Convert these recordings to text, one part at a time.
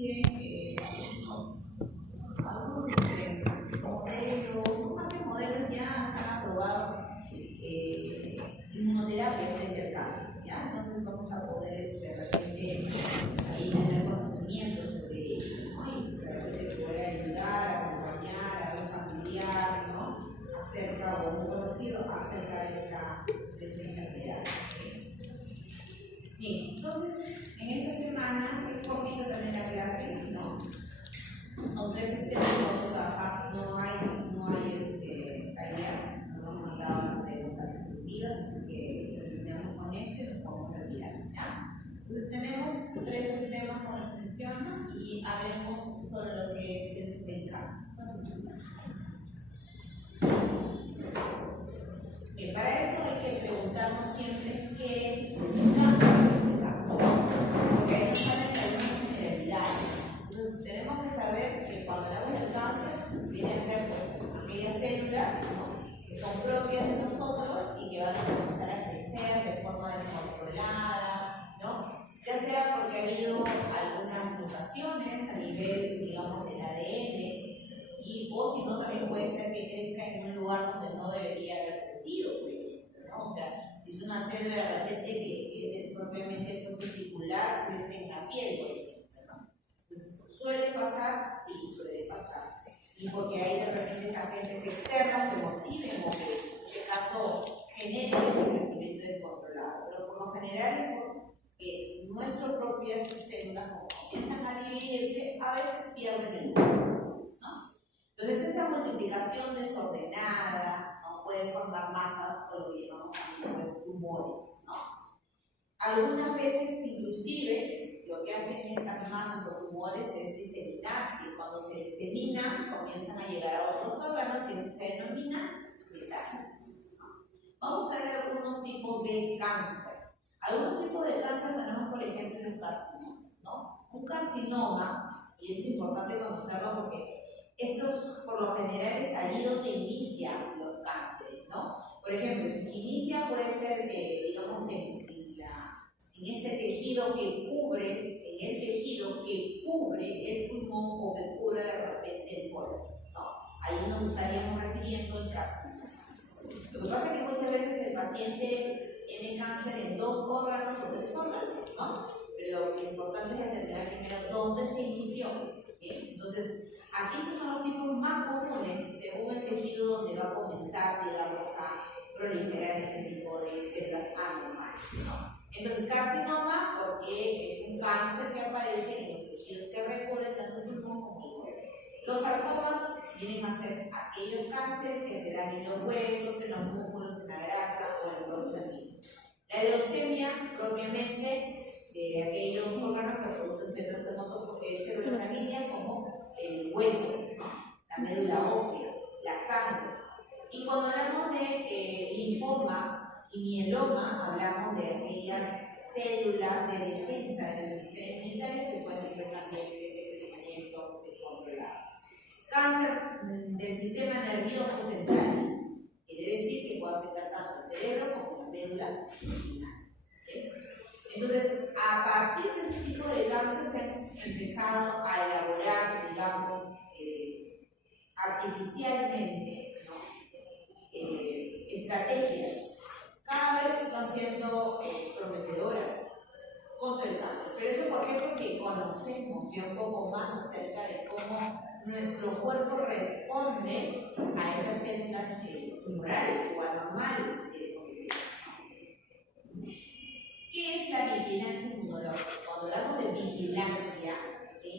también algunos modelos ya están aprobados inmunoterapia frente al cáncer, ¿ya? Entonces vamos a poder de repente ahí tener conocimiento sobre ello, ¿no? Y de repente poder ayudar, acompañar a un familiar, ¿no? Acerca o un conocido acerca de esta enfermedad. Bien, entonces en esta semana es poquito también la clase, ¿no? Son 3 temas que vamos a trabajar, no hay taller, no nos han dado las preguntas respectivas, así que terminamos con esto y nos vamos a retirar, ¿ya? Entonces tenemos 3 temas como les menciono y hablemos sobre lo que es el cáncer. Bien, para eso hay que preguntarnos siempre qué es el cáncer en este caso, ¿no? Porque ahí nos salen algunas generalidades. Entonces tenemos que saber que cuando hablamos del cáncer viene a ser aquellas células, ¿no? Que son propias de nosotros y que van a comenzar a crecer de forma descontrolada, ¿no? Ya sea porque ha habido algunas mutaciones a nivel, digamos, del ADN, o si no, también puede ser que crezca en un lugar donde no debería haber crecido, ¿no? O sea, si es una célula de repente que es propiamente testicular, crece en la piel, ¿no? Entonces, ¿suele pasar? Sí, suele pasar. Y porque hay de repente agentes externos que motiven o que, en este caso, generen ese crecimiento descontrolado. Pero por lo general, nuestras propias células, como comienzan a dividirse, a veces pierden el cuerpo, ¿no? Entonces esa multiplicación desordenada, ¿no? Puede formar masas o lo que llamamos también pues, tumores, ¿no? Algunas veces inclusive lo que hacen estas masas o tumores es diseminarse, y cuando se diseminan comienzan a llegar a otros órganos y eso se denomina metástasis, ¿no? Vamos a ver algunos tipos de cáncer. Algunos tipos de cáncer tenemos, por ejemplo, los carcinomas, ¿no? Un carcinoma, y es importante conocerlo porque estos, por lo general, es allí donde inician los cánceres, ¿no? Por ejemplo, si inicia puede ser, digamos, en ese tejido que cubre, en el tejido que cubre el pulmón o que cubre de repente el colon, ¿no? Ahí nos estaríamos refiriendo al carcinoma. Lo que pasa es que muchas veces el paciente tiene cáncer en 2 órganos o 3 órganos, ¿no? Pero lo importante es determinar primero dónde se inició. Bien, entonces, aquí estos son los tipos más comunes según el tejido donde va a comenzar, digamos, a proliferar ese tipo de células anormales, ¿no? Entonces, carcinoma, porque es un cáncer que aparece en los tejidos que recubren tanto el pulmón como el cuerpo. Los sarcomas vienen a ser aquellos cánceres que se dan en los huesos, en los músculos, en la grasa o en el cuerpo sanguíneo. La leucemia, propiamente, de aquellos órganos que producen células sanguíneas como el hueso, ¿no? La médula ósea, la sangre. Y cuando hablamos de linfoma y mieloma, hablamos de aquellas células de defensa de los sistemas inmunitarios que pueden ser también ese crecimiento descontrolado. Cáncer del sistema nervioso central, quiere decir que puede afectar tanto el cerebro como la médula espinal. Entonces, a partir de este tipo de cáncer se han empezado a elaborar, digamos, artificialmente, ¿no? Estrategias cada vez van siendo prometedoras contra el cáncer. Pero eso ¿por qué? Porque conocemos ya un poco más acerca de cómo nuestro cuerpo responde a esas células tumorales o anormales. ¿Qué es la vigilancia inmunológica? Cuando hablamos de vigilancia, ¿sí?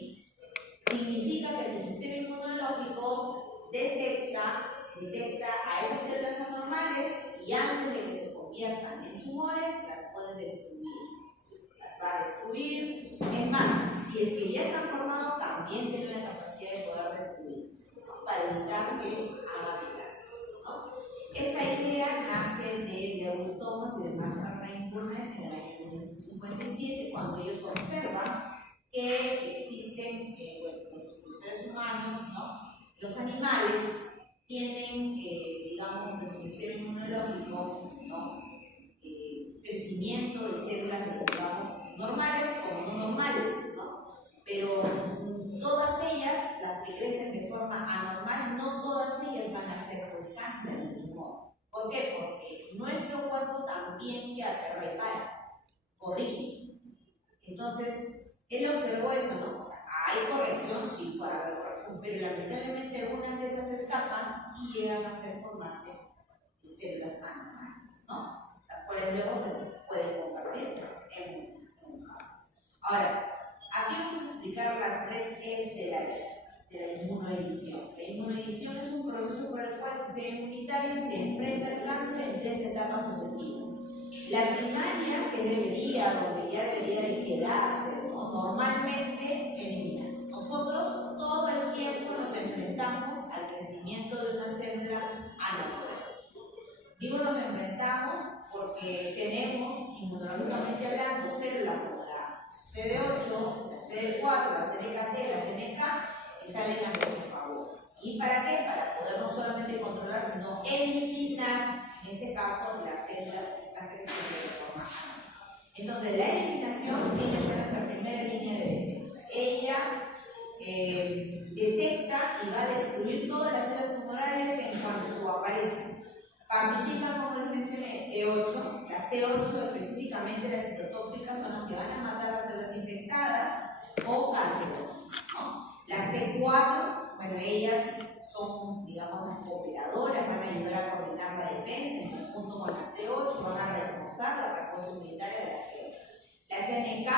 Significa que tu sistema inmunológico detecta a esas células anormales y antes de que se conviertan en tumores, las puede destruir. Las va a destruir. Es más, si es que ya están formados, también tienen la capacidad de poder destruirlos, ¿no? Para evitar que haga metástasis, ¿no? Esta idea nace de Lewis Thomas y de Martin Burnett en el año 1957, cuando ellos observan que existen, los seres humanos, ¿no? Los animales tienen, digamos, en su sistema inmunológico, ¿no? Crecimiento de células, digamos, normales como no normales, ¿no? Pero ¿Por qué? Porque nuestro cuerpo también, ¿qué hace? Repara, corrige. Entonces, él observó eso, ¿no? O sea, hay corrección, sí, puede haber corrección, pero lamentablemente algunas de esas escapan y llegan a formarse células anormales, ¿no? Las cuales luego se pueden convertir en un cáncer. Ahora, aquí vamos a explicar las 3 E's de la inmunoedición. La inmunoedición es un proceso por el cual el sistema inmunitario se enfrenta al cáncer en 3 etapas sucesivas. La primaria, que ya debería de quedarse, ¿no? Normalmente elimina. Nosotros todo el tiempo nos enfrentamos al crecimiento de una célula anormal. Digo nos enfrentamos porque tenemos, inmunológicamente hablando, células como la CD8, la CD4, la CNKT, la CNK, que salen a nuestro favor. ¿Y para qué? Para poder no solamente controlar, sino eliminar, en este caso, las células que están creciendo de forma anormal. Entonces, la eliminación viene a ser nuestra primera línea de defensa. Ella detecta y va a destruir todas las células tumorales en cuanto aparecen. Participan, como les mencioné, T8. Las T8, específicamente las citotóxicas, son las que van a matar las células infectadas o cancerosas, ¿no? Las T4, bueno, ellas son, digamos, las cooperadoras, van a ayudar a coordinar la defensa, en conjunto con las T8, van a reforzar la respuesta inmunitaria de las T8. Las NK,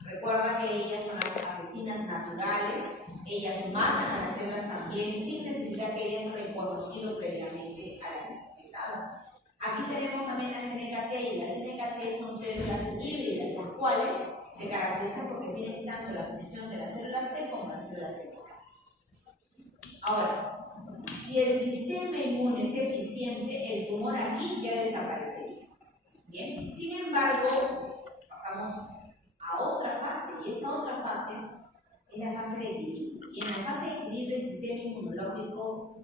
recuerda que ellas son las asesinas naturales, ellas matan a las células también sin necesidad que hayan reconocido previamente a la infectada. Aquí tenemos también las NKT, y las NKT son células híbridas, las cuales se caracterizan porque tienen tanto la función de las células T como las células NK. Ahora, si el sistema inmune es eficiente, el tumor aquí ya desaparecería. Bien, sin embargo, pasamos a otra fase, y esta otra fase es la fase de equilibrio. Y en la fase de equilibrio el sistema inmunológico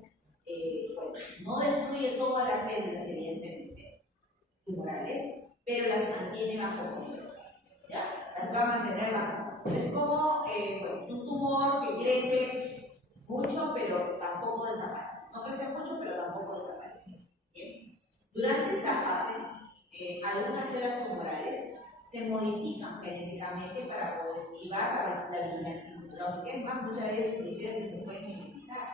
bueno, no destruye todas las células, evidentemente, tumorales, pero las mantiene bajo control. ¿Ya? Las va a mantener bajo control. Es como bueno, es un tumor que crece mucho, pero tampoco desaparece. No crece mucho, pero tampoco desaparece. ¿Bien? Durante esta fase, algunas células tumorales se modifican genéticamente para poder esquivar la vigilancia inmunológica. Es más, muchas de ellas inclusive se pueden mimetizar,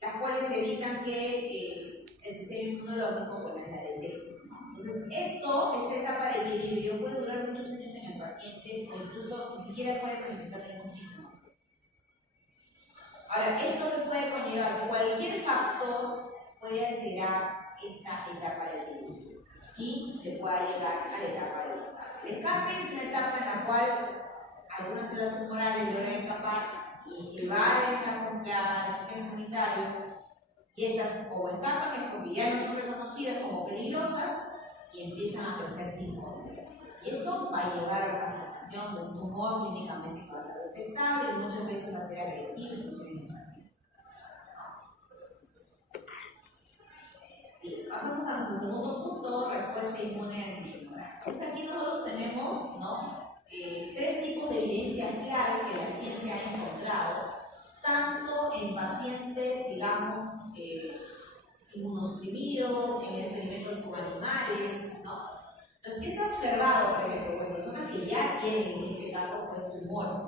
las cuales evitan que el sistema inmunológico bueno, la detecte. Entonces, esta etapa de equilibrio puede durar muchos años en el paciente o incluso ni siquiera puede manifestar ningún síntoma. Ahora, esto me puede conllevar que cualquier factor puede alterar esta etapa de equilibrio y se pueda llegar a la etapa de escape. El escape es una etapa en la cual algunas células tumorales logran escapar y evaden el sistema inmunitario, y estas como escapan es porque ya no son reconocidas como peligrosas y empiezan a crecer sin control. Y esto va a llevar a una formación de un tumor clínicamente que va a ser detectable y muchas veces va a ser agresivo incluso en el paciente. Bien, pasamos a nuestro segundo punto, respuesta inmune antitumoral. Entonces aquí nosotros tenemos, ¿no? 3 tipos de evidencias claras que la ciencia ha encontrado, tanto en pacientes, digamos, inmunosuprimidos, en experimentos con animales, ¿no? Entonces, ¿qué se ha observado, por ejemplo, con personas que ya tienen, en este caso, pues tumores?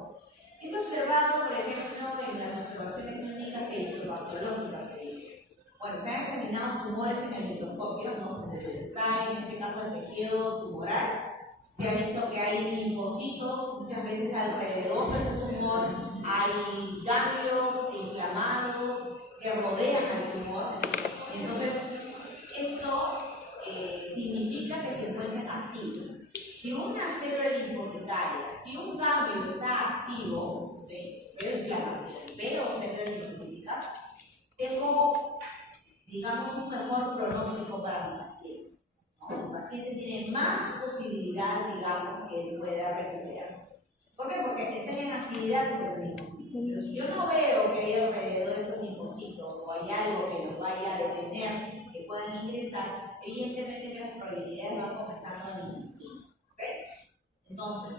¿Qué se ha observado, por ejemplo, en las observaciones clínicas e histopatológicas que dicen? Bueno, se han examinado tumores en el microscopio, ¿no? Se extrae, en este caso, el tejido tumoral. Se ha visto que hay linfocitos, muchas veces alrededor del tumor, hay ganglios inflamados que rodean al tumor. Entonces, esto significa que se encuentran activos. Si una célula linfocitaria, si un ganglio está activo, ¿sí? Veo inflamación, veo células linfocíticas, tengo, digamos, un mejor pronóstico para mi paciente. El paciente tiene más posibilidades, digamos, que él pueda recuperarse. ¿Por qué? Porque están en actividad los linfocitos. Pero si yo no veo que hay alrededor de esos linfocitos o hay algo que los vaya a detener, que puedan ingresar, evidentemente que las probabilidades van comenzando a disminuir. ¿Okay? Entonces,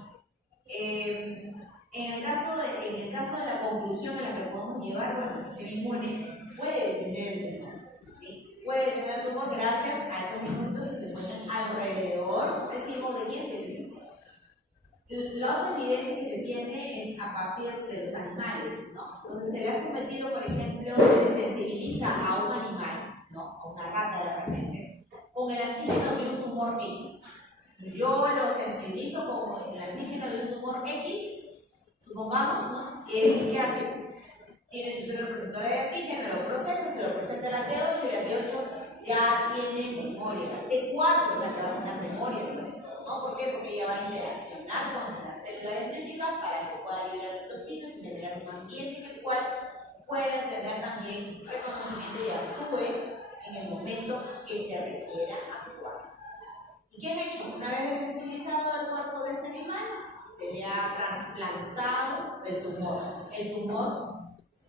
en el caso de la conclusión a la que podemos llevar, bueno, el sistema inmune puede detener el tumor, ¿sí? Puede puede tener tumor gracias a esos minúsculos que se encuentran alrededor del ciego de quién, de ese tumor. La otra evidencia que se tiene es a partir de los animales, ¿no? Entonces se le ha sometido, por ejemplo, se le sensibiliza a un animal, ¿no? A una rata de repente, con el antígeno de un tumor X. Yo lo sensibilizo con el antígeno de un tumor X, supongamos, ¿no? ¿Qué hace? Tiene su célula receptora de antígeno, lo procesa, se lo presenta a la T8 y la T8 ya tiene memoria. La T4 es la que va a tener memoria, ¿no? ¿Por qué? Porque ella va a interaccionar con la célula dendrítica para que pueda liberar citocinas y generar un ambiente en el cual pueda tener también reconocimiento y actúe en el momento que se requiera actuar. ¿Y qué han hecho? Una vez sensibilizado al cuerpo de este animal, se le ha trasplantado el tumor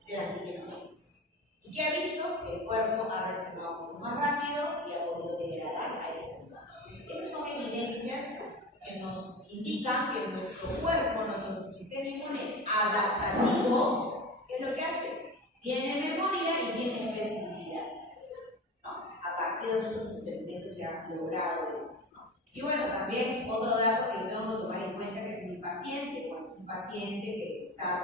del antígeno X. ¿Y qué ha visto? Que el cuerpo ha reaccionado mucho más rápido y ha podido degradar a ese tumor. Entonces, esas son evidencias que nos indican que nuestro cuerpo, nuestro sistema inmune adaptativo, ¿qué es lo que hace? Tiene memoria y tiene especificidad, ¿no? A partir de estos experimentos se ha logrado esto. Y bueno, también otro dato que tengo que tomar en cuenta que si mi paciente, bueno, un paciente que quizás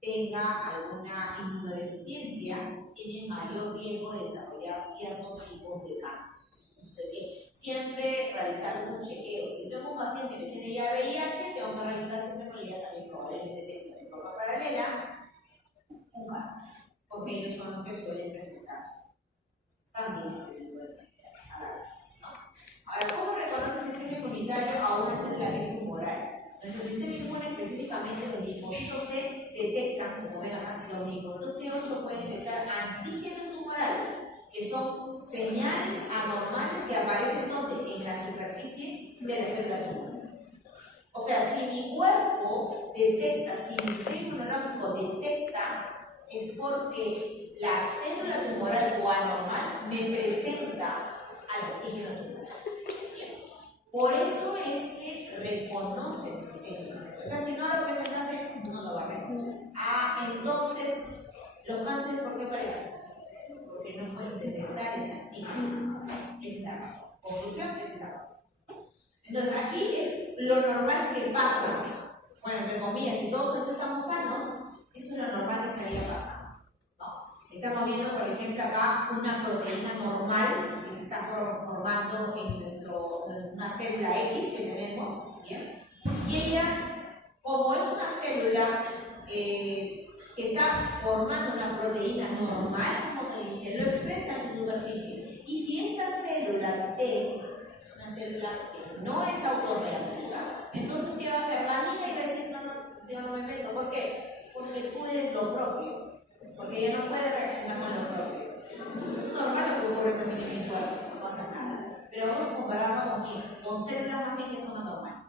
tenga alguna inmunodeficiencia, tiene mayor riesgo de desarrollar ciertos tipos de cáncer. Entonces, siempre realizar un chequeo. Si tengo un paciente que tiene ya VIH, tengo que realizar siempre en realidad también probablemente tenga de forma paralela un cáncer, porque ellos son los que suelen presentar también ese tipo de enfermedades. Ahora, ¿cómo reconoce el sistema inmunitario a una célula que es tumoral? Nuestro sistema inmune, específicamente los linfocitos T, detectan, como ven acá, los linfocitos T8 pueden detectar antígenos tumorales, que son señales anormales que aparecen ¿dónde? En la superficie de la célula tumoral. O sea, si mi cuerpo detecta, si mi sistema inmunológico detecta, es porque la célula tumoral o anormal me presenta al antígeno tumoral. Por eso es que reconoce el sistema inmunológico. O sea, si no lo presentase, no lo va a reconocer. Entonces, los cánceres, ¿por qué aparecen? Porque no pueden detectar ese antígeno. Es la razón. Conclusión, es la razón. Entonces, aquí es lo normal que pasa. Bueno, entre comillas, si todos estamos sanos, esto es lo normal que estaría pasando, ¿no? Estamos viendo, por ejemplo, acá una proteína normal que se está formando en una célula X que tenemos, ¿bien? Y ella, como es una célula que está formando una proteína normal, como te dice, lo expresa en su superficie. Y si esta célula T es una célula que no es autorreactiva, entonces ¿qué va a hacer? La mira y va a decir, yo no me meto. ¿Por qué? Porque tú eres lo propio, porque ella no puede reaccionar con lo propio. Entonces es normal lo que ocurre también en mi cuerpo, no pasa nada. Pero vamos a compararlo con quién, con células más bien que son anormales.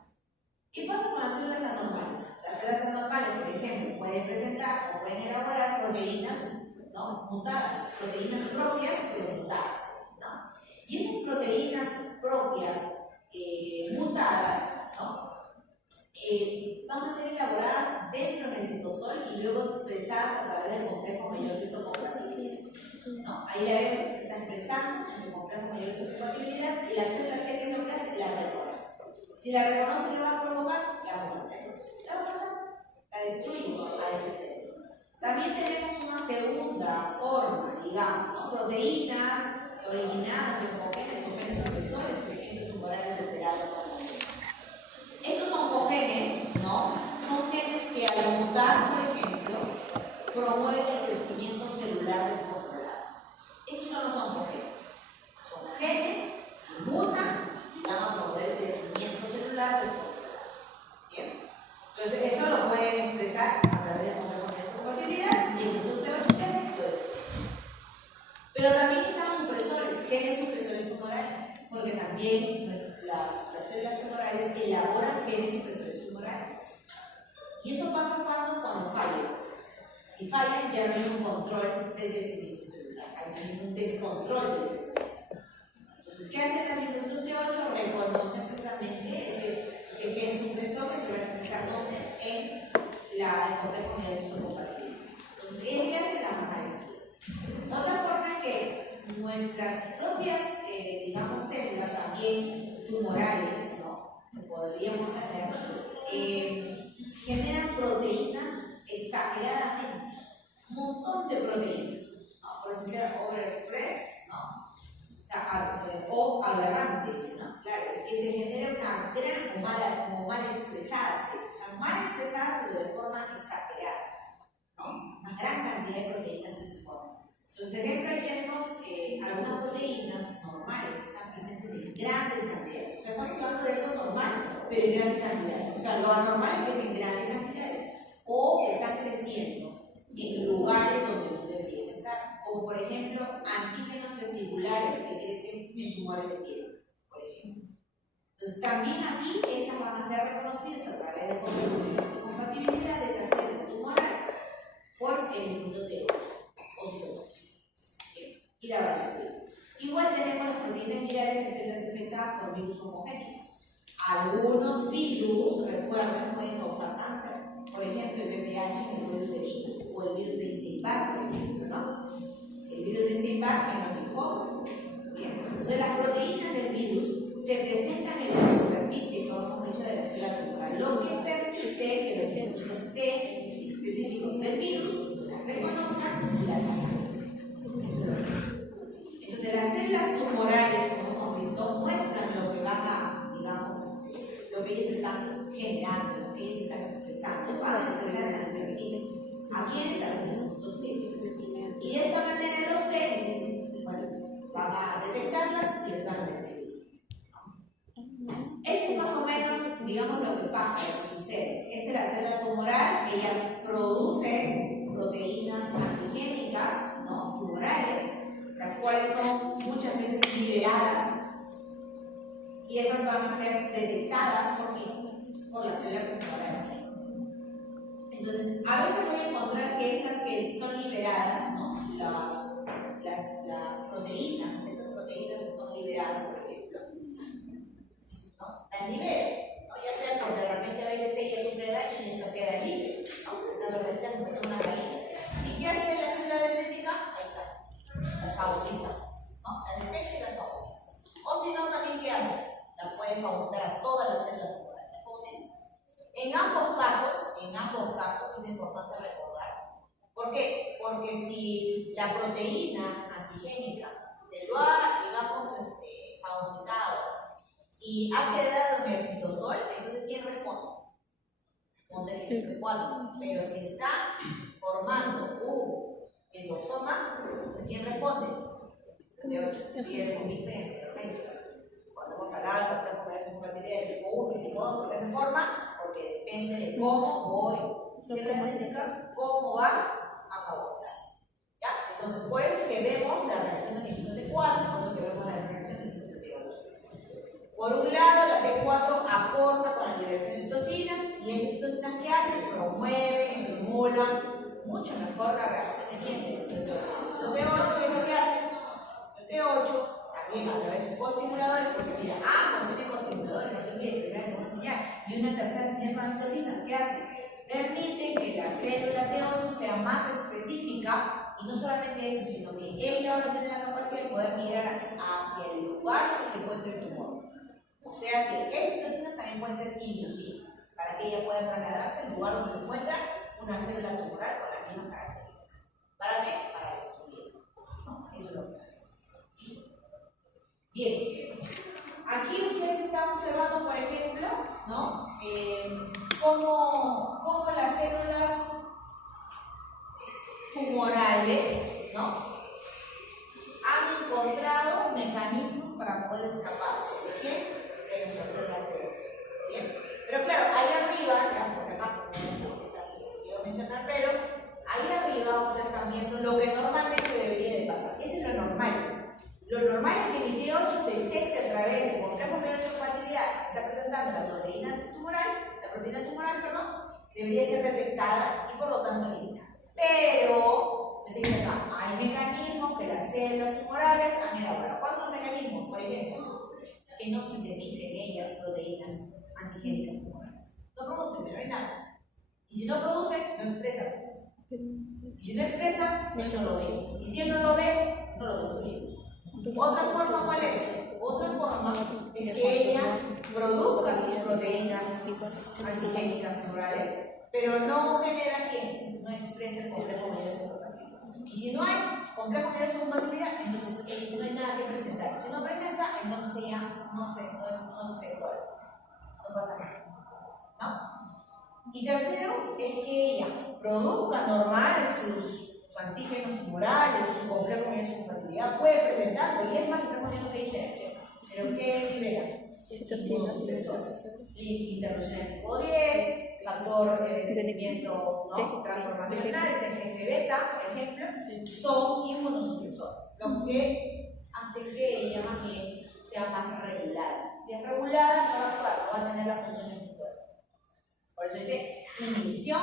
¿Qué pasa con las células anormales? Las células anormales, por ejemplo, pueden presentar o pueden elaborar proteínas, ¿no? Mutadas, proteínas propias pero mutadas, ¿no? Y esas proteínas propias mutadas, ¿no? Van a ser elaboradas dentro del citosol y luego expresadas a través del complejo mayor de histocompatibilidad, ¿no? Ahí la vemos que está expresando en su complejo mayor de histocompatibilidad y la célula T, ¿qué es lo que hace? La reconoce. Si la reconoce, ¿qué va a provocar? La muerte. La muerte. La destruye a esa célula. También tenemos una segunda forma, digamos, ¿no? Proteínas originadas en cogenes o genes opresores, por ejemplo, tumorales alterados. Estos son cogenes, ¿no? Son genes que al mutar, por ejemplo, promueven el crecimiento celular descontrolado. Esos no son cogenes. Son genes que mutan y van a promover el crecimiento celular descontrolado. Bien. Entonces, eso lo pueden expresar a través de compatibilidad y el producto de 8 que hace todo eso. Pero también están los supresores, genes supresores tumorales, porque también las células tumorales elaboran genes supresores tumorales. Y eso pasa cuando fallan. Si fallan, ya no hay un control del crecimiento celular, hay un descontrol del crecimiento. Entonces, ¿qué hacen las linfocitos T8? Reconocen precisamente ese gen supresor que se va a expresar en el complejo mayor de histocompatibilidad. Entonces, ¿qué hace la mamá de esto? Otra forma es que nuestras propias lo anormal es que es en grandes cantidades o que están creciendo en lugares donde no deberían estar, como por ejemplo antígenos testiculares que crecen en tumores de piel, por ejemplo. Entonces también aquí estas van a ser reconocidas a través de compatibilidad de esta célula tumoral por el instituto T8 o citoplasma. Y la va a descubrir. Igual tenemos las proteínas virales de células infectadas por virus homogéneos. Algunos virus, recuerden, pueden causar cáncer. Por ejemplo, el VPH, el virus de uterino, o el virus de Epstein-Barr, por ejemplo, ¿no? El virus de Epstein-Barr en los linfomas. Bien. Entonces, las proteínas del virus se presentan en la superficie, como hemos dicho, de la célula tumoral, lo que permite que los linfocitos T específicos del virus las reconozcan y las ataquen. Eso es lo que es. Entonces, las células tumorales, como hemos visto, muestran lo que van a, digamos, lo que ellos están generando, lo que ellos están expresando, van a expresar en la superficie. ¿A quiénes? A los linfocitos T. Y de esta manera los T, bueno, van a detectarlas y les van a describir. Esto es más o menos, digamos, lo que pasa, lo que sucede. Esta es la célula tumoral, ella produce proteínas antigénicas, ¿no? Tumorales, las cuales son muchas veces liberadas y esas van a ser detectadas por las células tumorales. Entonces, a veces voy a encontrar que estas que son liberadas, ¿no? las proteínas, estas proteínas que son liberadas, por ejemplo, ¿no? Las libero, ¿no? Ya sea porque de repente a veces ella sufre daño y eso queda libre, ¿no? La verdad como es una gallina. ¿Y qué hace la célula dendrítica? Ahí está, la fagocita, ¿no? La detecta y la fagocita. O si no, también ¿qué hace? La puede fagocitar a todas las células tumorales. En ambos casos es importante recordar. ¿Por qué? Porque si la proteína antigénica se lo ha, digamos, fagocitado y ha quedado en el citosol, entonces ¿quién responde? Responde el T4. Pero si está formando un endosoma, entonces ¿quién responde? El T8. Si ya lo viste anteriormente. Cuando hemos hablado del complejo medular infantil del tipo 1 y tipo 2, ¿por qué se forma? Porque depende de cómo voy, célula dendrítica, cómo va a fagocitar. ¿Ya? Entonces, por eso es que vemos la reacción del instituto T4, por eso que vemos la reacción del instituto T8. Por un lado, la T4 aporta con la liberación de citocinas, y esas citocinas, ¿qué hacen? Promueven, estimulan mucho mejor la reacción de quién? Del T8. El T8, ¿qué es lo que hace? El T8 también a través de coestimuladores, porque mira, ambos tienen coestimuladores, no te olvides, primera y segunda señal, y una tercera señal con las citocinas, ¿qué hace? Permite que la célula T8 sea más específica, y no solamente eso, sino que ella ahora tiene la capacidad de poder migrar hacia el lugar donde se encuentra el tumor. O sea que esas citocinas también pueden ser inducidas, para que ella pueda trasladarse al lugar donde se encuentra una célula tumoral con las mismas características. ¿Para qué? Para destruirla. ¿No? Eso es lo que hace. Bien, aquí ustedes están observando, por ejemplo, ¿no? Cómo las células tumorales, ¿no? Han encontrado mecanismos para poder escaparse. ¿De quién? De nuestras células T8. Bien, pero claro, ahí arriba, ya por si acaso, no es algo que quiero mencionar, pero ahí arriba ustedes están viendo lo que normalmente debería de pasar. Eso es lo normal. Lo normal es que mi T8 detecte a través de complejo medular de compatibilidad que está presentando la proteína tumoral, debería ser detectada y por lo tanto eliminada. Pero, me dice acá, hay mecanismos que las células tumorales han elaborado. ¿Cuántos mecanismos? Por ejemplo, que no sinteticen ellas proteínas antigénicas tumorales. No producen, pero no hay nada. Y si no producen, no expresan eso. Y si no expresan, él no lo ve. Y si él no lo ve, no lo destruye. Otra forma, ¿cuál es? Otra forma es que ella produzca sus proteínas antigénicas tumorales, pero no genera ¿quién? No expresa el complejo medular de compatibilidad. Y si no hay complejo medular de compatibilidad, entonces no hay nada que presentar. Si no presenta, entonces ella no es vectora. No pasa nada. ¿No? Y tercero, es que ella produzca normal sus antígenos tumorales, su complejo medular de compatibilidad, puede presentarlo, y es más que está poniendo que interacción. Pero ¿qué libera? inmunosupresores. Interleucina tipo 10, factor de crecimiento, ¿no?, transformacional, TGF-beta, por ejemplo, son inmunosupresores, lo que hace que ella más bien sea más regulada. Si es regulada, no va a actuar, no va a tener las funciones del cuerpo. Por eso dice inhibición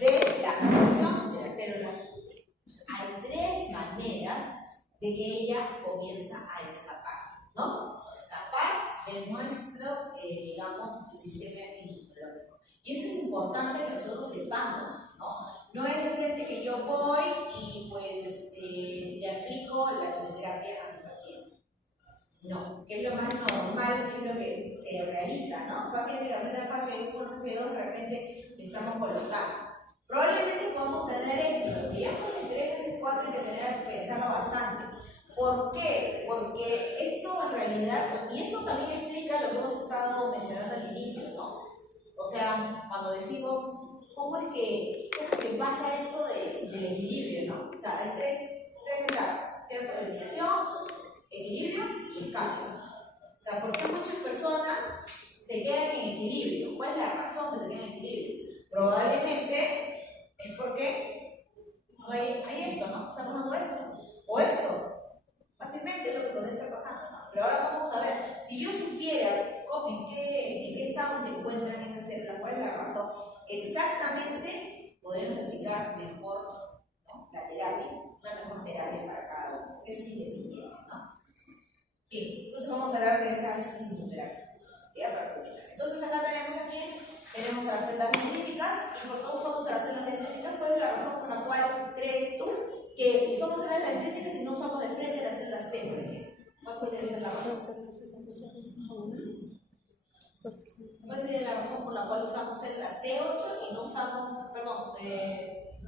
de la producción de la célula. Hay tres maneras de que ella comienza a escapar, ¿no? Escapar de nuestro, digamos, sistema inmunológico. Y eso es importante que nosotros sepamos, ¿no? No es de frente que yo voy y pues le aplico la quimioterapia a mi paciente. No, que es lo más normal, que es lo que se realiza, ¿no? Un paciente que aprieta la fase 1, fase 2, de repente le estamos colocando. Probablemente podamos tener éxito, pero ya fase 3, fase 4 hay que pensarlo bastante. ¿Por qué? Porque esto en realidad, y esto también explica lo que hemos estado mencionando al inicio, ¿no? O sea, cuando decimos, ¿cómo es que pasa esto del equilibrio, ¿no? O sea, hay tres etapas, ¿cierto? Eliminación, equilibrio y cambio. O sea, ¿por qué muchas personas se quedan en equilibrio? ¿Cuál es la razón de que se quedan en equilibrio? Probablemente es porque no hay esto, ¿no? Está pasando esto, o esto. Fácilmente es lo que puede estar pasando, ¿no? Pero ahora vamos a ver, si yo supiera en qué estado se encuentran esas células, cuál es la razón, exactamente podremos aplicar mejor, ¿no?, la terapia, una mejor terapia para cada uno, que es independiente, ¿no? Bien, entonces vamos a hablar de esas inmunoterapias. Entonces acá tenemos a las células dendríticas, y por qué usamos a las células dendríticas. ¿Cuál es la razón por la cual crees tú que somos células dendríticas y no usamos de frente las células T, por ejemplo? ¿Cuál podría ser la razón? ¿Cuál sería la razón por la cual usamos células T8 y no usamos,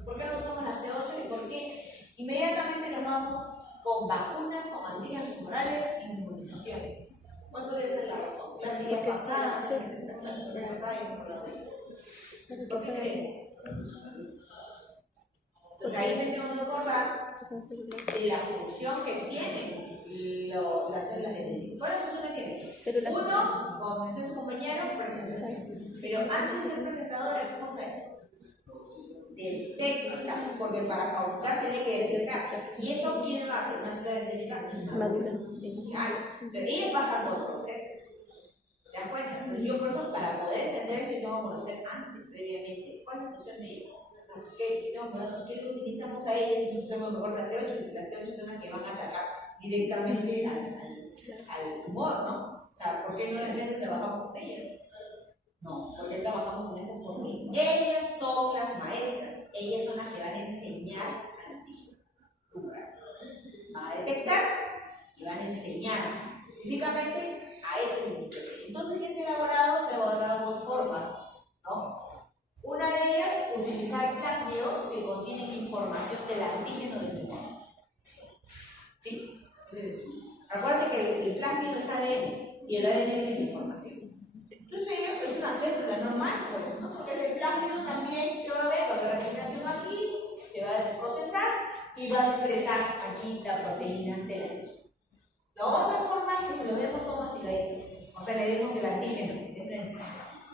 por qué no usamos las T8 y por qué inmediatamente nos vamos con vacunas, con antígenos tumorales y inmunizaciones? ¿Cuál podría ser la razón? Las días pasadas, y hemos hablado de ellas. ¿Por qué creen? Entonces ahí me tengo que acordar de la función que tienen las células dendríticas. ¿Cuál es la función que tienen? Uno, como mencionó su compañero, presentación. Pero antes de ser presentadora, ¿qué cosa es? Detecta, porque para fagocitar tiene que detectar. Y eso viene a ser una célula dendrítica inmadura. Claro. Entonces ella pasa por procesos. ¿Te das cuenta? Entonces yo por eso, para poder entender eso, yo tengo que conocer antes, previamente, cuál es la función de ellos. ¿Qué es lo que utilizamos a ellas? Y usamos mejor las T8, porque las T8 son las que van a atacar directamente al tumor, ¿no? O sea, ¿por qué no de frente trabajamos con ellas? No, porque trabajamos con esas por mí. Ellas son las maestras, ellas son las que van a enseñar al antígeno tumoral. Van a detectar y van a enseñar específicamente a ese antígeno. Entonces, ¿qué se ha elaborado? Se han elaborado dos formas, ¿no? Una de ellas, utilizar plásmidos que contienen información del antígeno del tumor. ¿Sí? Entonces, acuérdate que el plásmido es ADN y el ADN tiene información. Entonces, es una célula normal, pues, ¿no? Porque ese plásmido también te va a ver la replicación aquí, te va a procesar y va a expresar aquí la proteína del antígeno. La otra forma es que se lo demos todo masticadito. O sea, le demos el antígeno de frente.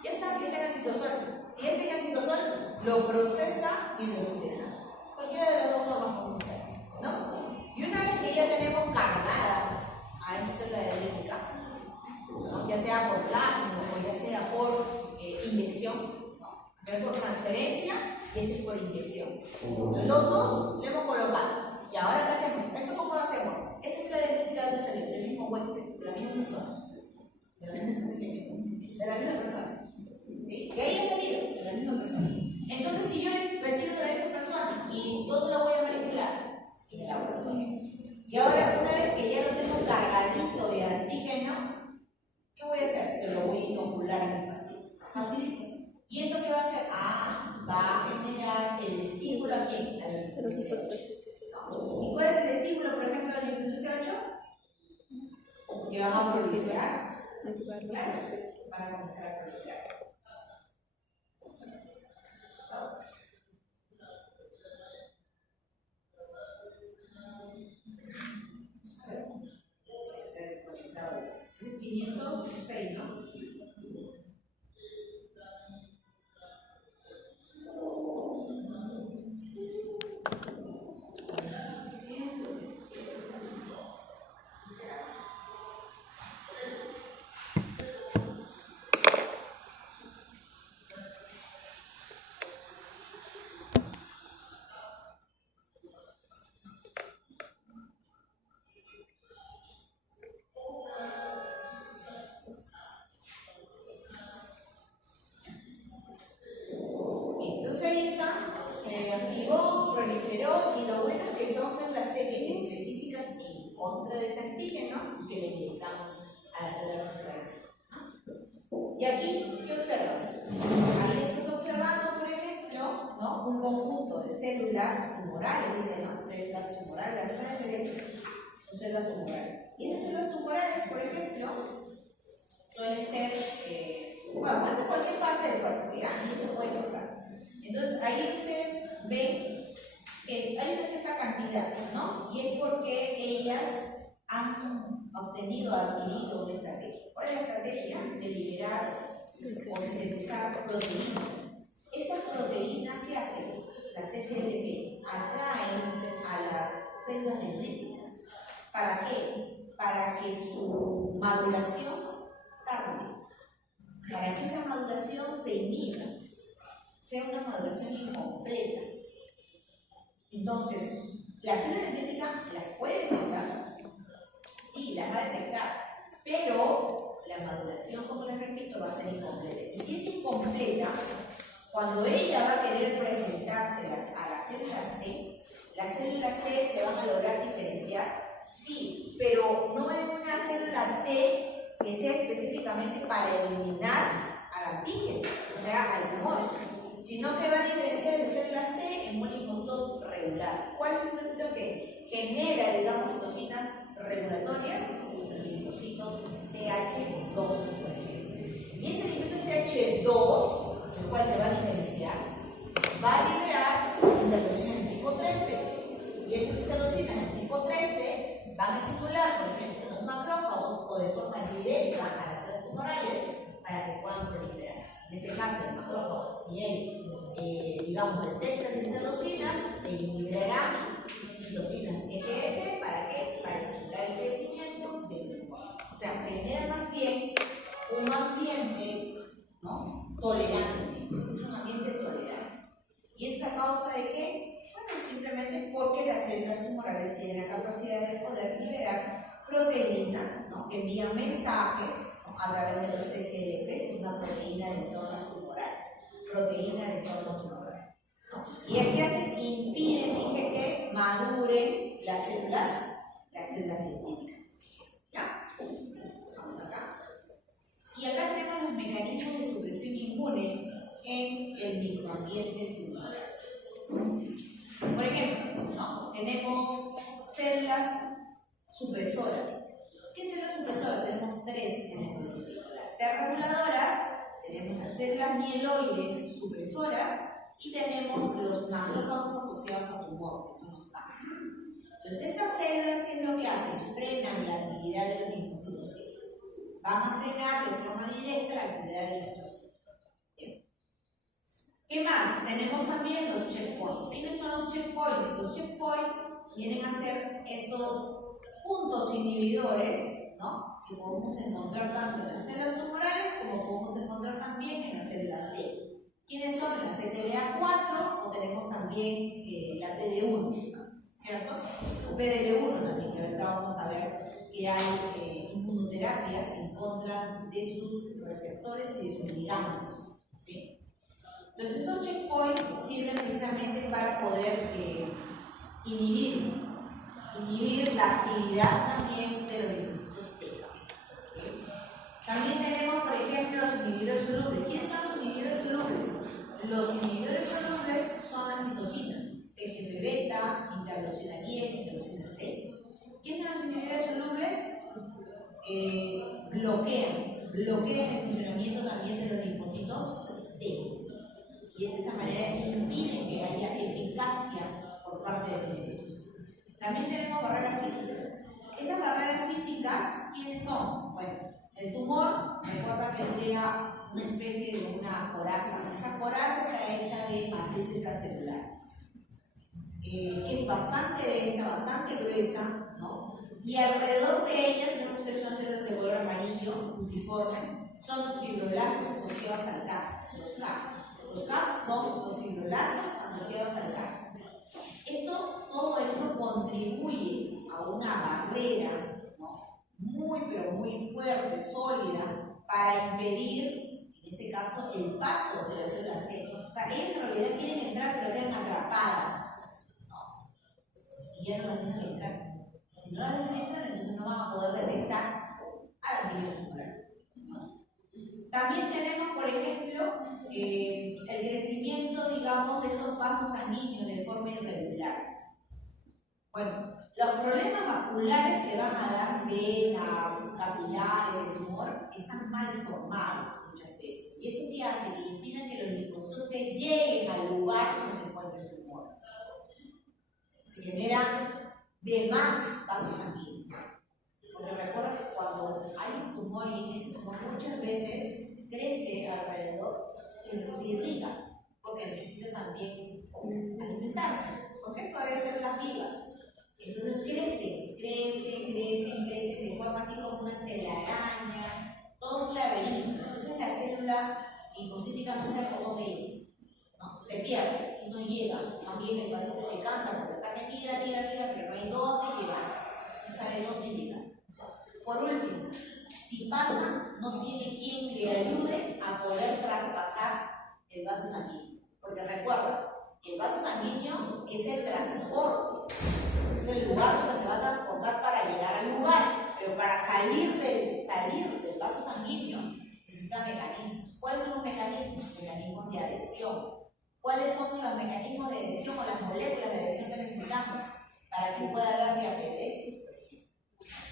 Ya está, que está en el citosol. Si este en el citosol, lo procesa y lo expresa. Cualquiera de las dos formas podemos hacer, ¿no? Y una vez que ya tenemos cargada a esa célula dendrítica, ¿no?, ya sea por plasma o ya sea por inyección, ¿no? Acá es por transferencia y ese es por inyección. Los dos lo hemos colocado. Y ahora, ¿qué hacemos? ¿Eso cómo lo hacemos? Esa es la dendrítica de salir del mismo huésped, de la misma persona. De la misma persona. ¿Sí? Que haya salido de la misma persona. Entonces, si yo le retiro de la misma persona, ¿y dónde lo voy a manipular? En el laboratorio. Y ahora, una vez que ya lo tengo cargadito de antígeno, ¿qué voy a hacer? Se lo voy a inocular a mi paciente. Facilito. ¿Y eso qué va a hacer? Va a generar el estímulo aquí, a la linfocitos T8. ¿Y cuál es el estímulo, por ejemplo, del linfocitos T8? Que van a proliferar. Claro, van a comenzar a proliferar. Ese es 506. Y aquí, ¿qué observas? Ahí estás observando, por ejemplo, ¿no? Un conjunto de células tumorales, dice, ¿no? Células tumorales, la persona dice eso, son células tumorales. Y esas células tumorales, por ejemplo, suelen ser, bueno, puede ser cualquier parte del cuerpo, ¿ya? Y eso puede pasar. Entonces, ahí ustedes ven que hay una cierta cantidad, ¿no? Y es porque ellas han adquirido una estrategia. ¿Cuál es la estrategia? De liberar o sintetizar proteínas. Esas proteínas, ¿qué hacen? Las TCLP atraen a las células dendríticas. ¿Para qué? Para que su maduración tarde, para que esa maduración se inhiba, sea una maduración incompleta. Entonces, la célula dendrítica las puede detectar, sí, las va a detectar, pero la maduración, como les repito, va a ser incompleta. Y si es incompleta, cuando ella va a querer presentárselas a las células T se van a lograr diferenciar, sí, pero no en una célula T que sea específicamente para eliminar al antígeno, o sea, al tumor, sino que va a diferenciar de células T en un linfocito regular. ¿Cuál es el linfocito que genera, digamos, citocinas regulatorias? Los linfocitos TH2, por ejemplo. Y ese linfocito TH2, el cual se va a diferenciar, va a liberar interleucinas de tipo 13. Y esas interleucinas de tipo 13 van a estimular, por ejemplo, los macrófagos o de forma directa a las células tumorales para que puedan proliferar. En este caso, el macrófago, si él, digamos, detecta esas interleucinas, liberará citocinas EGF, ¿para qué? Para estimular el crecimiento del tumor. O sea, genera más bien un ambiente, ¿no?, tolerante. Es un ambiente tolerante. ¿Y eso a causa de qué? Bueno, simplemente porque las células tumorales tienen la capacidad de poder liberar proteínas, ¿no?, que envían mensajes, ¿no?, a través de los TCLP, que es una proteína de entorno tumoral. Proteína de entorno tumoral, ¿no? Y aquí impiden, dije, que maduren las células dendríticas. ¿Ya? Vamos acá. Y acá tenemos los mecanismos de supresión inmune en el microambiente tumoral. Por ejemplo, ¿no?, tenemos células supresoras. ¿Qué células supresoras? Tenemos tres en específico. Las T reguladoras, tenemos las células mieloides supresoras y tenemos los macrófagos asociados a tumor, que son los TAM. Entonces, esas células, ¿qué es lo que hacen? Frenan la actividad de los linfocitos T. Van a frenar de forma directa la actividad de los linfocitos. ¿Qué más? Tenemos también los checkpoints. ¿Quiénes son los checkpoints? Los checkpoints vienen a ser esos puntos inhibidores, ¿no?, que podemos encontrar tanto en las células tumorales como podemos encontrar también en las células T. ¿Quiénes son? La CTLA4 o tenemos también la PD1, ¿cierto? PDL1 también, que ahorita vamos a ver que hay inmunoterapias en contra de sus receptores y de sus ligandos, ¿sí? Entonces, esos checkpoints sirven precisamente para poder inhibir la actividad también de los linfocitos T. También tenemos, por ejemplo, los inhibidores solubles. ¿Quiénes son los inhibidores solubles? Los inhibidores solubles son las citocinas, TGF beta, interleucina 10, interleucina 6. ¿Quiénes son los inhibidores solubles? Bloquean el funcionamiento también de los linfocitos T. Y de esa manera impiden que haya eficacia por parte de los linfocitos. También tenemos barreras físicas. Esas barreras físicas, ¿quiénes son? Bueno, el tumor, recuerda que crea una especie de una coraza. Esa coraza está hecha de matrices celulares. Es bastante densa, bastante gruesa, ¿no? Y alrededor de ellas, vemos ustedes unas células de color amarillo, fusiformes, son los fibroblastos asociados al CAF, los CAF. Los CAF son los fibroblastos asociados al CAF. Todo esto contribuye a una barrera, ¿no?, pero muy fuerte, sólida, para impedir, en este caso, el paso de las células T. O sea, ellas en realidad quieren entrar, pero quedan atrapadas, ¿no?, y ya no las dejan entrar. Si no las dejan entrar, entonces no van a poder detectar a la célula tumoral, ¿no? También por ejemplo, el crecimiento, digamos, de estos vasos sanguíneos de forma irregular. Bueno, los problemas vasculares se van a dar, venas, capilares, el tumor, están mal formados muchas veces. ¿Y eso qué hace? Que impiden que los linfocitos lleguen al lugar donde se encuentra el tumor. Se generan de más vasos sanguíneos. Porque recuerda que cuando hay un tumor y en ese tumor muchas veces crece alrededor y se irriga, porque necesita también alimentarse, porque esto debe ser las vivas. Entonces crecen de forma así como una telaraña, todo un laberinto. Entonces la célula linfocítica no sabe por dónde ir, ¿no? Se pierde y no llega. También el paciente se cansa porque está que mira, pero no hay dónde llegar, no sabe dónde llegar. Por último, si pasa, no tiene quien le ayude a poder traspasar el vaso sanguíneo. Porque recuerda, el vaso sanguíneo es el transporte, es el lugar donde se va a transportar para llegar al lugar. Pero para salir del vaso sanguíneo necesita mecanismos. ¿Cuáles son los mecanismos? Mecanismos de adhesión. ¿Cuáles son los mecanismos de adhesión o las moléculas de adhesión que necesitamos para que pueda haber diabetes?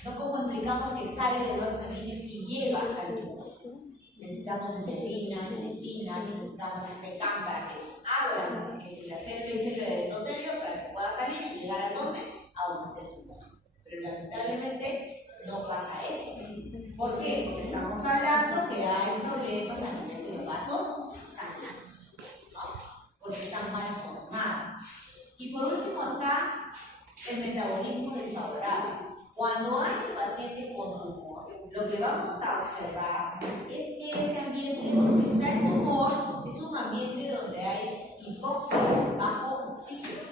No como explicamos que sale del vaso sanguíneo y llega al tumor. Necesitamos enterinas, necesitamos PECAM para que nos abran entre la célula y célula del endotelio para que pueda salir y llegar a dónde está el tumor. Pero lamentablemente no pasa eso. ¿Por qué? Porque estamos hablando que hay problemas a nivel de los vasos sanguíneos, ¿no? Porque están mal formados. Y por último está el metabolismo desfavorable. Cuando hay un paciente con tumor, lo que vamos a observar es que ese ambiente donde está el tumor es un ambiente donde hay hipoxia, bajo oxígeno.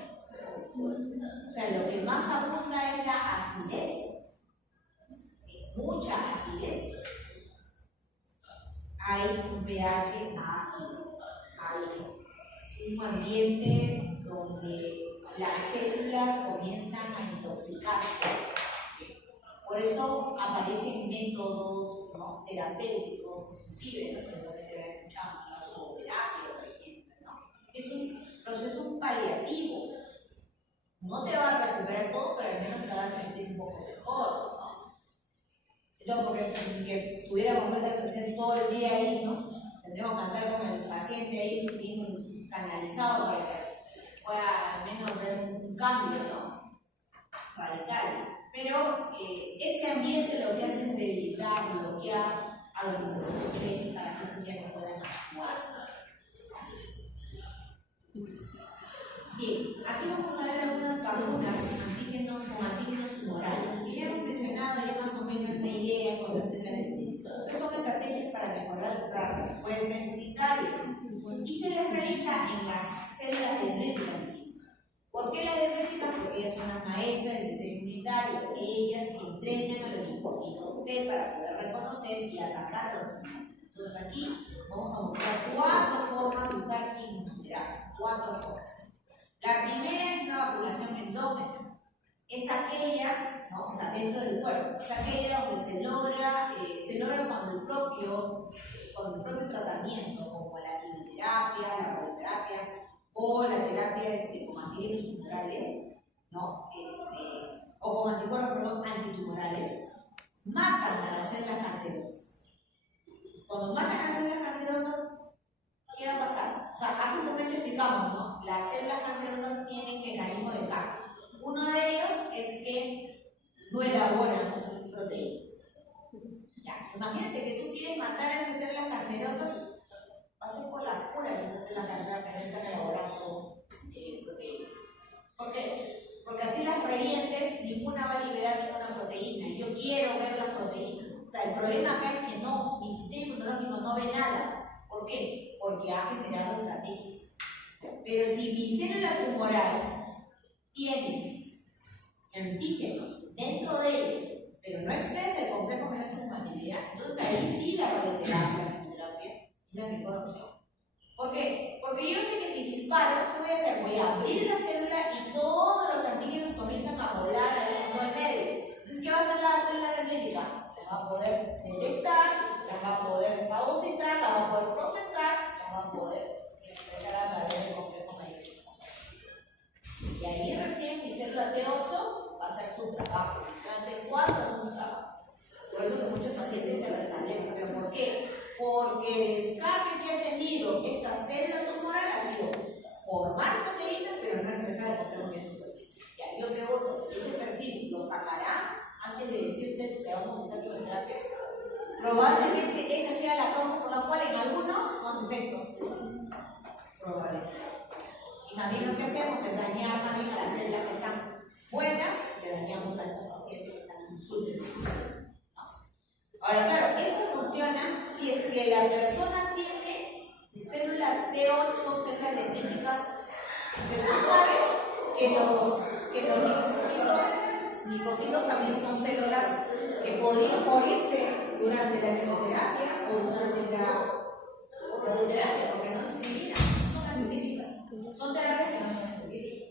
O sea, lo que más abunda es la acidez, mucha acidez. Hay un pH ácido, hay un ambiente donde las células comienzan a intoxicarse. Por eso aparecen métodos, ¿no?, terapéuticos, inclusive, no seguramente lo han escuchado, la zooterapia, por ejemplo, ¿no? Es un proceso paliativo. No te va a recuperar todo, pero al menos te va a sentir un poco mejor, ¿no? Entonces, porque que tuviéramos que estar presentes todo el día ahí, ¿no? Tendríamos que andar con el paciente ahí bien canalizado para que pueda al menos ver un cambio, ¿no?, radical. Pero este ambiente lo que hace es debilitar, bloquear a los linfocitos para que esos ya no puedan actuar. Bien, aquí vamos a ver algunas vacunas antígenos con antígenos tumorales que ya hemos mencionado ya más o menos una idea con las células dendríticas. Son estrategias para mejorar la respuesta inmunitaria y se les realiza en las células dendríticas. ¿Por qué las dendríticas? Porque ellas son las maestras del sistema inmunitario. Ellas entrenan a los linfocitos T para poder reconocer y atacar a los linfocitos. Entonces aquí vamos a mostrar 4 formas de usar inmunoterapia. 4 formas. La primera es una vacunación endógena. Es aquella, ¿no?, o sea, dentro del cuerpo. Es aquella donde se logra cuando el propio tratamiento, como la quimioterapia, la radioterapia, o la terapia con antígenos tumorales, ¿no?, o con anticuerpos, antitumorales, matan a las células cancerosas. Cuando matan a las células cancerosas, ¿qué va a pasar? O sea, hace un momento explicamos, ¿no? Las células cancerosas tienen mecanismos de cambio. Uno de ellos es que no elaboran proteínas. Ya, imagínate que tú quieres matar a esas células cancerosas, va a ser por la cura de esas células cancerosas que no están elaborando proteínas. ¿Por qué? Porque así las creyentes, ninguna va a liberar ninguna proteína. Y yo quiero ver las proteínas. O sea, el problema acá es que no, mi sistema inmunológico no ve nada. ¿Por qué? Porque ha generado estrategias. Pero si mi célula tumoral tiene antígenos dentro de ella, pero no expresa el complejo menos compatibilidad, entonces ahí sí la radioterapia, la quimioterapia es la mejor opción. ¿Por qué? Porque yo sé que si disparo, ¿qué voy a hacer? Voy a abrir la célula y todos los antígenos comienzan a volar ahí en todo el medio. Entonces, ¿qué va a hacer la célula dendrítica? Las va a poder detectar, las va a poder fagocitar, las va a poder procesar que los linfocitos también son células que podrían morirse durante la quimioterapia o durante la radioterapia, porque no discriminan, no son específicas. Son terapias que no son específicas.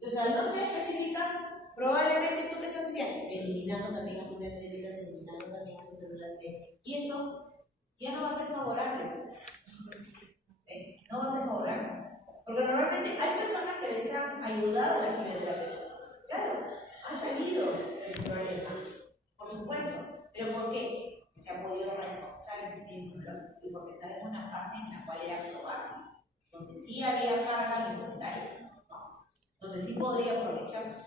Entonces, al no ser específicas, probablemente tú que estás haciendo, eliminando también a tus dendritas, eliminando también a tus células T, y eso ya no va a ser favorable. ¿Sí? No va a ser favorable. Porque normalmente hay personas que les han ayudado a la quimioterapia. Claro, han salido del problema, por supuesto. ¿Pero por qué? Porque se ha podido reforzar ese sistema y porque está en una fase en la cual era probable, donde sí había carga linfocitaria, ¿no? Donde sí podría aprovecharse.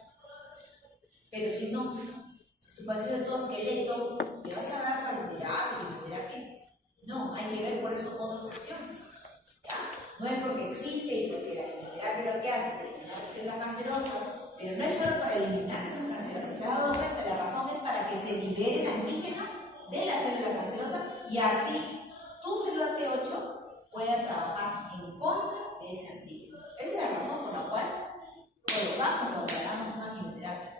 Pero si no, si tu paciente todo esqueleto, ¿le vas a dar radioterapia, quimioterapia? No, hay que ver por eso otras opciones. ¿Ya? No es porque existe y porque la quimioterapia lo que hace es eliminar células cancerosas, pero no es solo para eliminar células cancerosas. ¿Te has dado cuenta? La razón es para que se libere el antígeno de la célula cancerosa y así tu célula T8 pueda trabajar en contra de ese antígeno. Esa es la razón por la cual colocamos o tratamos una quimioterapia.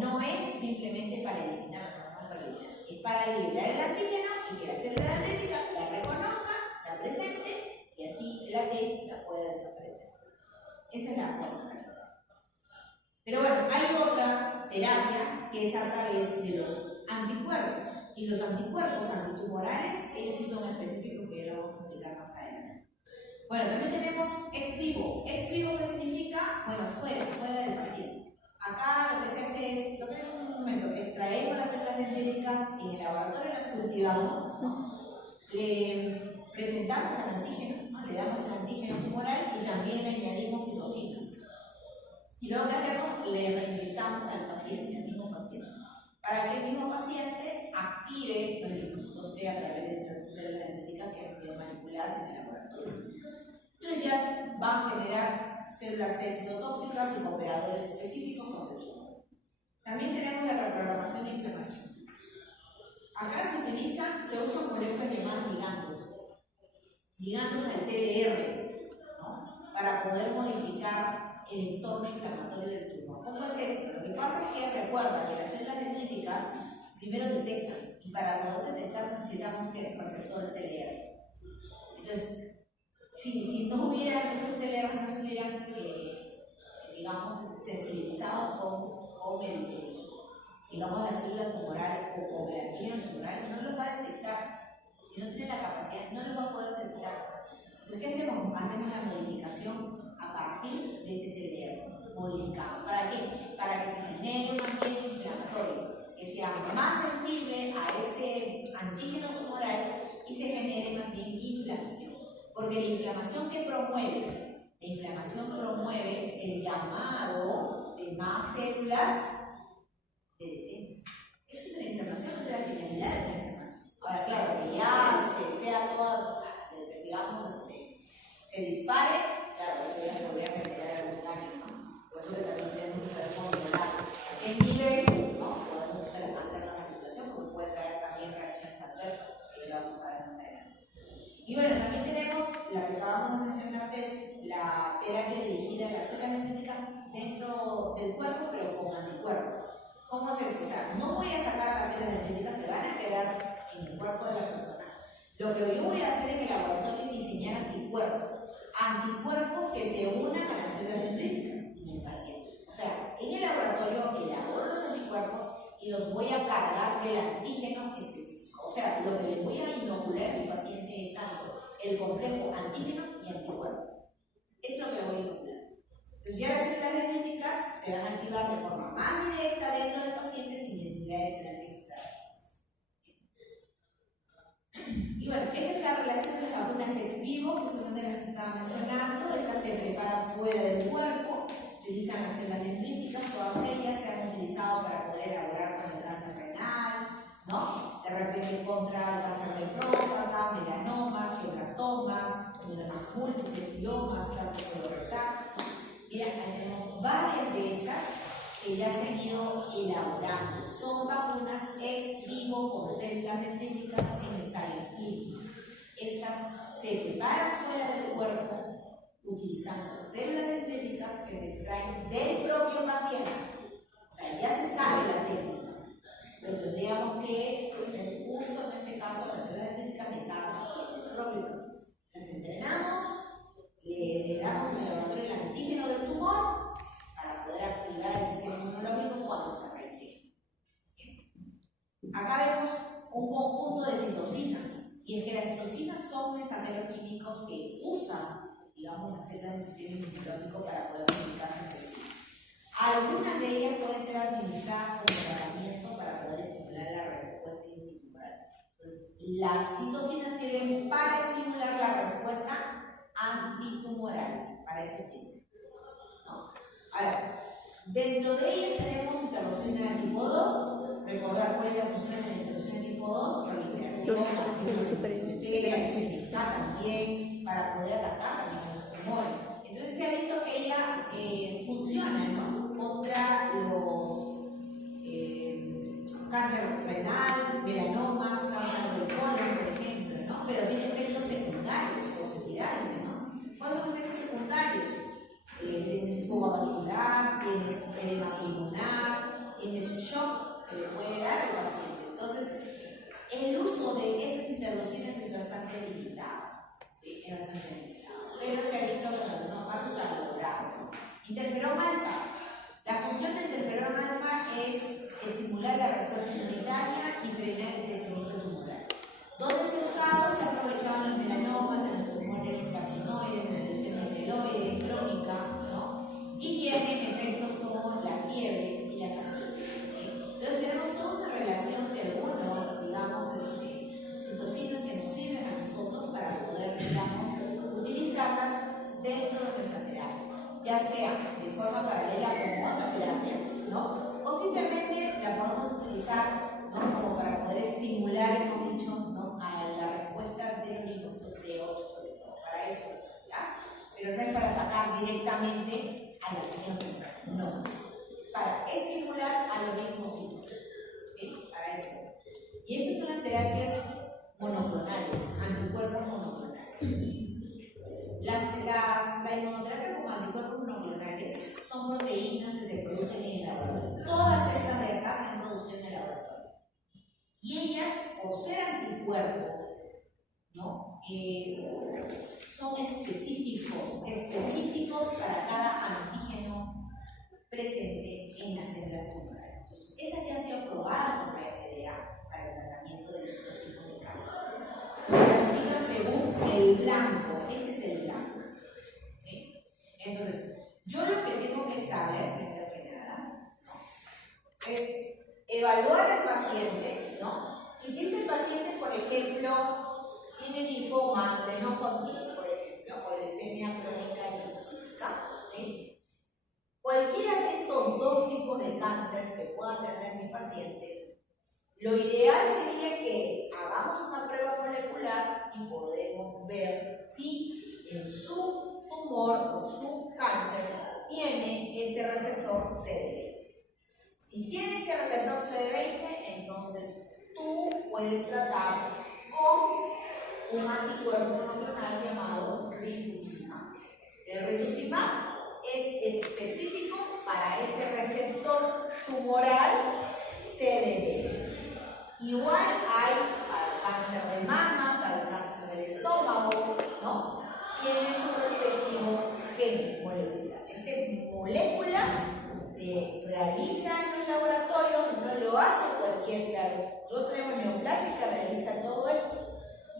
No es simplemente para eliminar, no para eliminar, es para liberar el antígeno y que la célula dendrítica la reconozca, la presente y así la T la pueda desaparecer. Esa es la forma. Pero bueno, hay otra terapia que es a través de los anticuerpos. Y los anticuerpos antitumorales, ellos sí son específicos que ya lo vamos a explicar más adelante. Bueno, también tenemos ex vivo. Ex vivo, ¿qué significa? Bueno, fuera del paciente. Acá lo que se hace es, lo que tenemos en un momento, extraemos las células dendríticas, en el laboratorio las cultivamos, ¿no? Le presentamos al antígeno, ¿no? Le damos el antígeno tumoral y también le añadimos citocinas. Y luego, ¿qué hacemos? Le reinyectamos al paciente, al mismo paciente, para que el mismo paciente active los linfocitos T a través de esas células dendríticas que han sido manipuladas en el laboratorio. Entonces ya van a generar células T citotóxicas y cooperadores específicos con el tumor. También tenemos la reprogramación de inflamación. Acá se usan moléculas llamadas ligandos al TDR, ¿no? Para poder modificar el entorno inflamatorio del tumor. ¿Cómo es esto? Lo que pasa es que recuerda que las células dendríticas primero detectan, y para poder detectar necesitamos que receptores TLR. Entonces, si no hubieran esos TLR, no estuvieran, digamos, sensibilizados con digamos, la célula tumoral o con el antígeno tumoral, no los va a detectar. Si no tiene la capacidad, no los va a poder detectar. Entonces, ¿qué hacemos? Hacemos la modificación a partir de ese TLR modificado. ¿Para qué? Para que se genere un ambiente inflamatorio, que sea más sensible a ese antígeno tumoral y se genere más bien inflamación. Porque la inflamación que promueve, el llamado de más células de defensa. Eso es la inflamación, no es la finalidad de la inflamación. Ahora, claro, que ya sea toda, digamos, se dispare, claro, eso ya podría generar algún daño, ¿no? Por eso que también tenemos que saber controlar a qué nivel, ¿no? Podemos hacer la manipulación, porque puede traer también reacciones adversas, que ya vamos a ver más adelante. Y bueno, también tenemos la que acabamos de mencionar, que es la terapia dirigida a las células dendríticas dentro del cuerpo, pero con anticuerpos. ¿Cómo es esto? O sea, no voy a sacar las células dendríticas, se van a quedar en el cuerpo de la persona. Lo que yo voy a hacer en el laboratorio es diseñar anticuerpos que se unan a las células dendríticas en el paciente. O sea, en el laboratorio elaboro los anticuerpos y los voy a cargar del antígeno específico. O sea, lo que le voy a inocular al paciente es tanto el complejo antígeno y anticuerpo. Eso es lo que le voy a inocular. Entonces ya las células dendríticas se van a activar de forma más directa dentro del paciente sin necesidad de tener que extraerlas. Y bueno, esta es la relación de las vacunas ex vivo, que son de las que estaba mencionando. Estas se preparan fuera del cuerpo, utilizan las células dendríticas, todas ellas se han utilizado para poder elaborar con el cáncer renal, ¿no? De repente contra el cáncer de próstata, melanomas, fieblastomas, múltiples miomas, cáncer colorectal. Mira, ahí tenemos varias de estas que ya se han ido elaborando. Son vacunas ex vivo con células dendríticas en ensayos clínicos. Estas se preparan fuera del cuerpo utilizando células dendríticas que se extraen de las citocinas son mensajeros químicos que usan, digamos, las células del sistema inmunológico para poder comunicarse entre sí. Algunas de ellas pueden ser administradas como tratamiento para poder estimular la respuesta antitumoral. Entonces, las citocinas sirven para estimular la respuesta antitumoral, para eso sirven, ¿no? Ahora, dentro de ellas tenemos interleucina tipo 2. Recordar cuál es la función de la interleucina tipo 2, proliferación, está también para poder atacar también los tumores. Entonces se ha visto que ella funciona, ¿no?, contra los cáncer renal, melanomas, cáncer del colon, por ejemplo, ¿no? Pero tiene efectos secundarios, toxicidades, ¿no? ¿Cuáles son los efectos secundarios? Tienes fuga vascular, tienes edema pulmonar, tienes shock que le puede dar al paciente. Entonces, el uso de estas interleucinas es bastante limitado, ¿sí? Es bastante limitado, pero se ha visto que en algunos casos se ha logrado, ¿no? Interferón alfa. La función del interferón alfa es estimular la respuesta inmunitaria y frenar el crecimiento tumoral. ¿Dónde se ha usado? Se ha aprovechado en los melanomas, en los tumores carcinoides, en la leucemia mieloide crónica, ¿no? Y tiene efectos como la fiebre y la fatiga. Entonces tenemos toda una relación de algunos, digamos, citocinas que nos sirven a nosotros para poder, digamos, utilizarlas dentro de nuestra terapia, ya sea de forma paralela con otra terapia, ¿no? O simplemente la podemos utilizar, ¿no?, como para poder estimular, hemos dicho, ¿no?, a la respuesta de los linfocitos T8 sobre todo, para eso es, ¿ya? Pero no es para atacar directamente a la región tumoral, no. Es para estimular a los linfocitos, ¿sí? Para eso es. Y estas son las terapias monoclonales, anticuerpos monoclonales. La inmunoterapia como anticuerpos monoclonales son proteínas que se producen en el laboratorio. Todas estas de acá se han producido en el laboratorio. Y ellas, por ser anticuerpos, ¿no?, son específicos para cada antígeno presente en las células tumorales. Entonces, esas ya han sido aprobadas por la FDA para el tratamiento de estos tipos de cáncer. Se clasifican según el blanco. Este es el blanco, ¿sí? Entonces, yo lo que tengo que saber, primero que nada, ¿no?, es evaluar al paciente, ¿no? Y si este paciente, por ejemplo, tiene linfoma de no-Hodgkin, por ejemplo, o leucemia crónica linfocítica, ¿sí?, cualquiera de estos dos tipos de cáncer que pueda tener mi paciente, lo ideal sería que hagamos una prueba molecular y podemos ver si en su tumor o su cáncer tiene este receptor CD20. Si tiene ese receptor CD20, entonces tú puedes tratar con un anticuerpo monoclonal llamado rituximab. El rituximab es específico para este receptor tumoral CD20. Igual hay para el cáncer de mama, para el cáncer del estómago, ¿no? Tiene su respectivo gen molecular. Esta molécula se realiza en los laboratorios, no lo hace cualquier, claro. Nosotros tenemos neoplasia que realiza todo esto.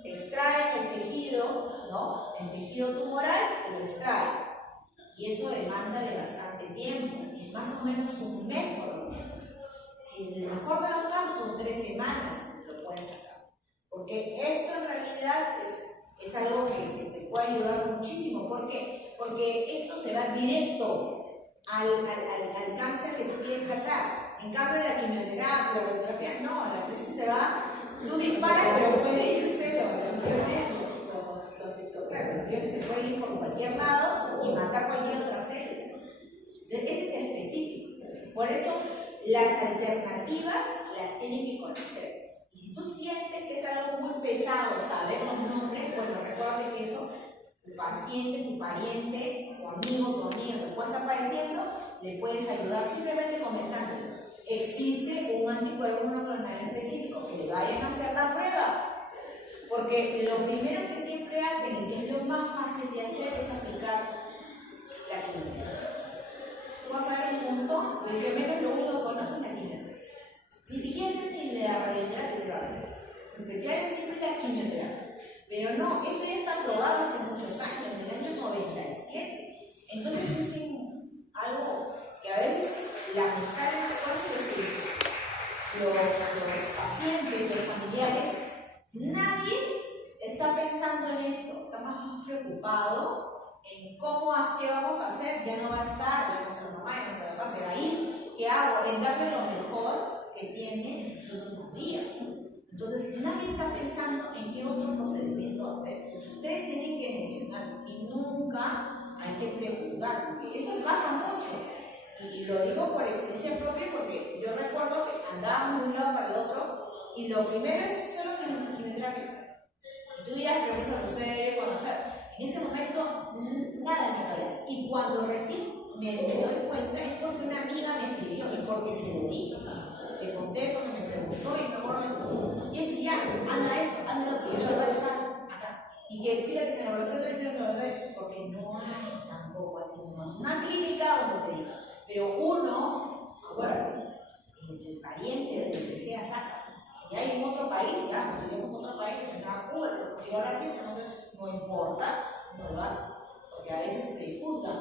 Extraen el tejido, ¿no?, el tejido tumoral, lo extrae. Y eso demanda de bastante tiempo, es más o menos un mes por lo menos. Si en el mejor de los casos son 3 semanas, lo pueden sacar. Porque esto en realidad es algo que te puede ayudar muchísimo. ¿Por qué? Porque esto se va directo al cáncer que tú quieres tratar. En cambio, la quimioterapia, la radioterapia, no, la tesis se va, tú disparas, pero puede irse los guiones se pueden ir por cualquier lado y matar cualquier otra célula. Este es específico. Por eso, las alternativas las tienen que conocer. Y si tú sientes que es algo muy pesado saber los nombres, bueno, recuerda que eso, tu paciente, tu pariente, tu amigo, tu amiga que pueda estar padeciendo, le puedes ayudar simplemente comentando. Existe un anticuerpo monoclonal específico, que le vayan a hacer la prueba. Porque lo primero que siempre hacen, y que es lo más fácil de hacer, es aplicar la quimioterapia. Tú vas a ver un montón, el que menos lo único que conoce es la quimioterapia. Ni siquiera ni la radioterapia. Lo que te hagan siempre es la quimioterapia. Pero no, eso ya está aprobado hace muchos años, en el año 97. Entonces es algo que a veces lamentablemente los pacientes, los familiares, nadie está pensando en esto, estamos más preocupados en qué vamos a hacer, ya no va a estar, ya no va a ser mamá, ya no papá, se va a ir, ¿qué hago? En darle lo mejor que tiene en sus últimos días. Entonces, nadie está pensando en qué otro procedimiento hacer. Ustedes tienen que mencionar y nunca hay que preguntar, porque eso pasa mucho. Y lo digo por experiencia propia porque yo recuerdo que andábamos de un lado para el otro y lo primero es solo quimioterapia. Y tú dirás, pero eso no se debe conocer. En ese momento, nada en mi cabeza. Y cuando recién me doy cuenta es porque una amiga me escribió y porque se lo dije. Le conté porque me preguntó y me acuerdo. Y decía, ya, anda esto, anda lo otro, yo lo voy a estar acá. Y que fíjate que en el laboratorio, porque no hay tampoco así nomás una clínica donde te diga. Pero uno, acuérdate, el pariente del que sea saca. Si hay en otro país, ya, pues si tenemos otro país, en Cuba, pero ahora sí, no importa, no lo hacen. Porque a veces te juzgan,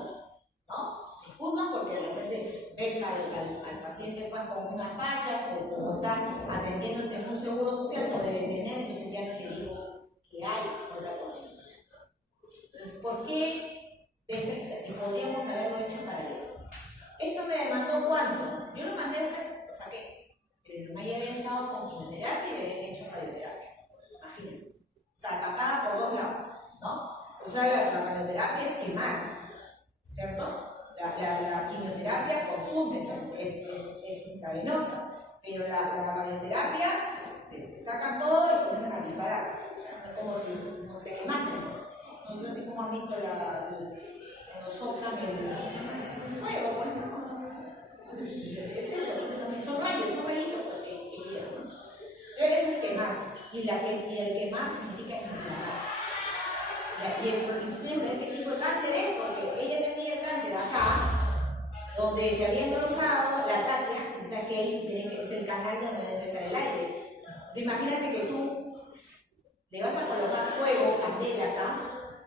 ¿no? Te juzgan porque de repente ves al paciente pues, con una facha o como está atendiéndose en un seguro social, no debe tener, entonces ya no le digo que hay otra cosa. Entonces, ¿por qué? O sea, si podríamos haberlo hecho para él. ¿Esto me demandó cuánto? Yo lo mandé a hacer, lo saqué. Pero el mamá ya había estado con quimioterapia y había hecho radioterapia. Imagínate. O sea, atacada por dos lados, ¿no? O sea, la radioterapia es quemar, ¿cierto? La quimioterapia consume, es intravenosa. Pero la radioterapia te sacan todo y comienzan a disparar. O sea, es como si no se quemasen, pues. No sé si como han visto cuando soplan el fuego, por ejemplo. Es eso, son rayitos que quedan, ¿no? Eso es quemar. Y el quemar significa inflamar. Y tú tienes que ver qué tipo de cáncer es, porque ella tenía el cáncer acá, donde se había engrosado la tráquea, o sea que ahí es el canal donde debe empezar el aire. Entonces imagínate que tú le vas a colocar fuego, candela acá,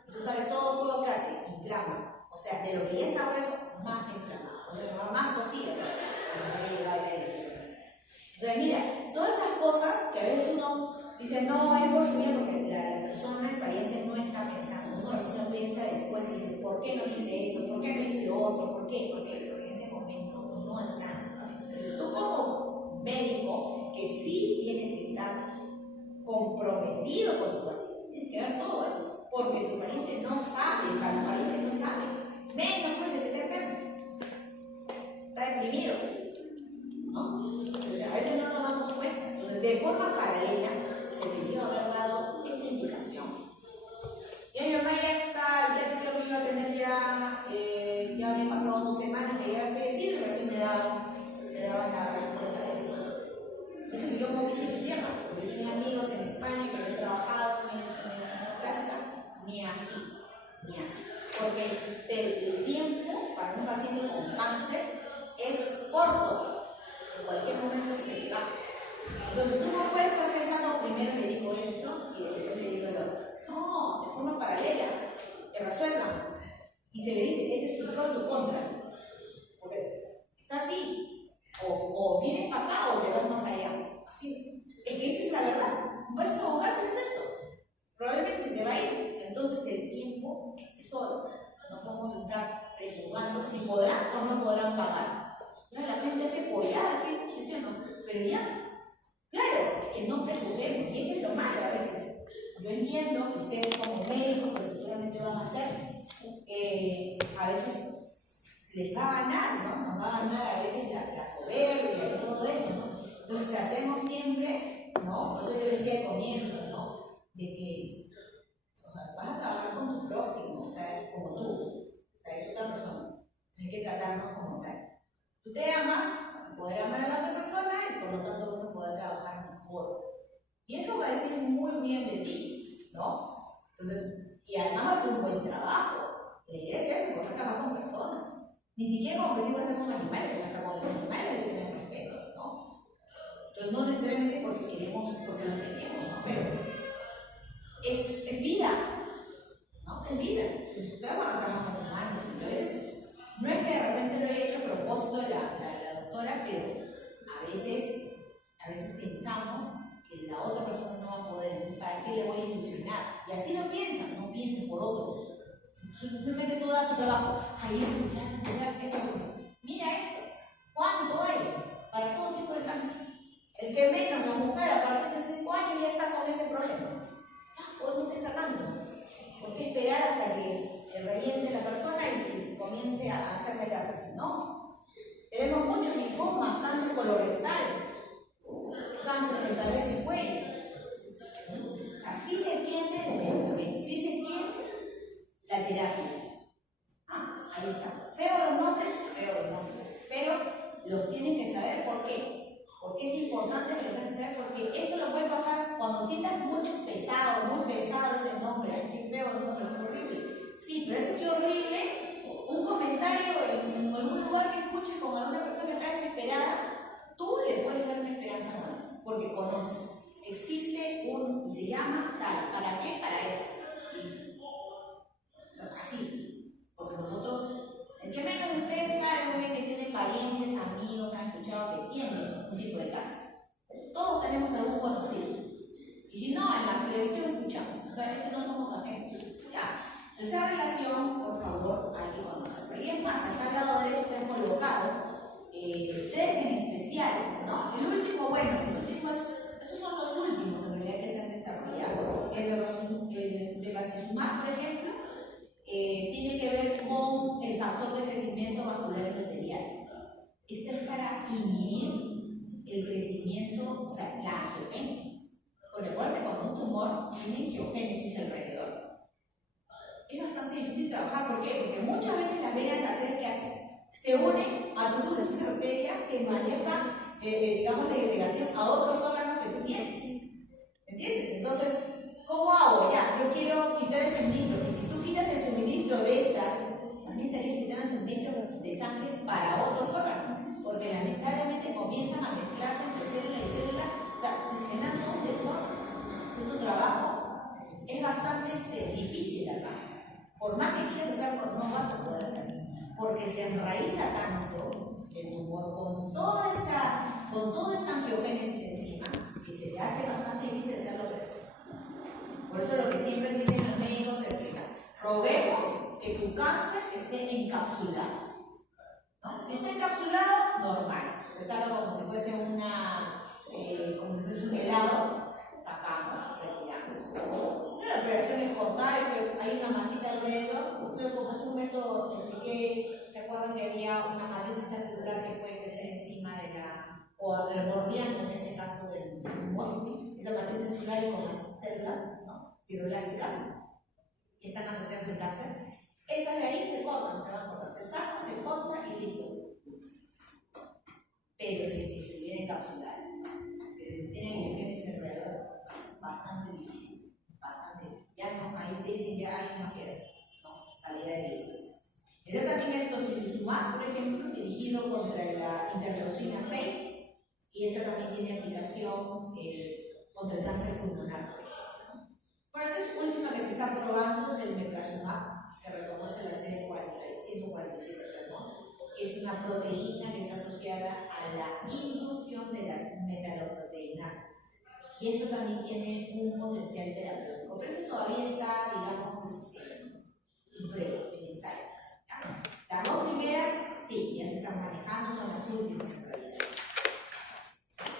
y tú sabes todo fuego que hace, inflama. O sea, de lo que ya está grueso, más inflamado, o sea, más cocida, para no llegar al aire. Entonces, mira, todas esas cosas que a veces uno dice, no, es por su bien, porque la persona, el pariente, no está pensando, uno recién piensa después y dice, ¿por qué no hice eso? ¿Por qué no hice lo otro? ¿Por qué? Porque en ese momento no está en la cabeza. Entonces, tú como médico, que sí tienes que estar comprometido con tu paciente, tienes que ver todo eso, porque tu pariente no sabe, el pariente no sabe. Menos pues el que está enfermo, está deprimido, ¿no? Entonces a veces no nos damos cuenta. Entonces de forma paralela se debió haber dado esta indicación. Y mi mamá ya está, ya creo que iba a tener ya había pasado 2 semanas que ya había fallecido y recién me daban la respuesta de eso. Eso que yo como hice mi tierra, porque yo tenía amigos en España que habían trabajado en la clásica, ni así. Porque el tiempo para un paciente con cáncer es corto, en cualquier momento se va. Entonces tú no puedes estar pensando, primero le digo esto y después le digo lo otro. No, de forma paralela, que resuelvan. Y se le dice, este es tu pro, tu contra. Porque está así, o vienes para acá o te vas más allá. Así. Es que esa es la verdad. Pues como cáncer es eso. Probablemente se te va a ir. Entonces el tiempo es oro. No podemos estar prejuzgando si podrán o no podrán pagar. La gente hace pollada, qué muchísimo, pero ya, claro, es que no prejuzguemos, y eso es lo malo a veces. Yo entiendo que ustedes como médicos, que seguramente van a hacer, a veces les va a ganar, ¿no? Nos va a ganar a veces la soberbia y todo eso, ¿no? Entonces tratemos siempre, ¿no? Por eso yo decía al comienzo, ¿no? De que vas a trabajar con tu prójimo, o sea, como tú, o sea, es otra persona. Hay que tratarnos como tal. Tú te amas, vas a poder amar a la otra persona y por lo tanto vas a poder trabajar mejor. Y eso va a decir muy bien de ti, ¿no? Entonces, y además va a ser un buen trabajo. La idea es esa, porque trabajar con personas. Ni siquiera como que si vas a estar con animales, porque hasta con los animales hay que tener respeto, ¿no? Entonces, no necesariamente porque queremos, porque lo queremos, ¿no? Pero es vida, ¿no? Es vida. Ustedes van a trabajar con humanos, entonces, no es que de repente lo haya hecho a propósito la doctora, pero a veces pensamos que la otra persona no va a poder, entonces ¿para qué le voy a ilusionar? Y así lo piensan, no piensen por otros. Simplemente tú das tu trabajo, ahí eso, mira esto, ¿cuánto hay? Para todo tipo de cáncer. El que menos, la mujer a partir de 5 años ya está con ese problema. Ya, podemos ir sacando. ¿Por qué esperar hasta que reviente la persona y comience a hacer metástasis? No. Tenemos muchos linfomas, cáncer colorectal, cáncer de cabeza y cuello. O sea, sí se entiende el medicamento, sí se entiende la terapia. Ah, ahí está. Feos los nombres, pero los tienen que saber por qué. Porque es importante que los tengan que saber, porque esto lo puede pasar cuando sientas mucho pesado, muy pesado ese nombre. Ay, qué feo el nombre, qué horrible. Sí, pero eso qué horrible. Un comentario en algún lugar que escuches con alguna persona que está desesperada, tú le puedes dar una esperanza con eso, porque conoces. Existe y se llama tal. ¿Para qué? Para eso. Así. Porque nosotros, el que menos de ustedes saben muy bien que tienen parientes, amigos, han escuchado que tienen un tipo de cáncer. Todos tenemos algún conocido. Y si no, en la televisión escuchamos. O sea, es que no somos ajenos. Ya. Esa relación, por favor, hay que conocerla. Y es más, acá al lado derecho te he colocado 3 en especial, ¿no? El último, estos son los últimos en realidad que se han desarrollado. El bevacizumab, por ejemplo, tiene que ver con el factor de crecimiento vascular endotelial. Esto es para inhibir el crecimiento, o sea, la angiogénesis. Porque recuerden, cuando un tumor tiene angiogénesis alrededor, es bastante difícil trabajar. ¿Por qué? Porque muchas veces las venas de la arteria que hacen se unen a tus otras arterias que manejan, digamos, la irrigación a otros órganos que tú tienes. ¿Entiendes? Entonces, ¿cómo hago? Ya, yo quiero quitar el suministro. Y si tú quitas el suministro de estas, también estarías quitando el suministro de sangre para otros órganos. Porque lamentablemente comienzan a mezclarse entre célula y célula. O sea, se genera todo un desorden. Entonces, tu trabajo es bastante difícil acá. Por más que quieras hacerlo, no vas a poder hacerlo. Porque se enraiza tanto el tumor con toda esa angiogénesis encima, que se te hace bastante difícil hacerlo preso. Por eso lo que siempre dicen los médicos es que roguemos que tu cáncer esté encapsulado. ¿No? Si está encapsulado, normal. Se saca como si fuese un helado, sacamos, retiramos. La operación es cortar, que hay una masita alrededor. Yo hace un momento expliqué, ¿se acuerdan que había una matriz celular que puede crecer encima o bordeando en este caso del tumor? Esa matriz celular y con las células, ¿no?, fibroblásticas que están asociadas al cáncer. Esas de ahí se cortan, se van a cortar, se saca, se corta y listo. Pero si se viene encapsulada, pero si tienen angiogénesis alrededor, bastante difícil, ya no, ahí te dicen ya hay más que no, calidad de vida. Está también el tocilizumab, por ejemplo, dirigido contra la interleucina 6, y eso también tiene aplicación contra el cáncer pulmonar, por ejemplo. Bueno, esta última que se está probando es el mercazumab, que reconoce la CD147, que es una proteína que es asociada a la inducción de las metaloproteinasas. Y eso también tiene un potencial terapéutico, pero eso todavía está, digamos, en prueba, en ensayo. ¿Ya? Las 2 primeras, sí, ya se están manejando, son las últimas en realidad.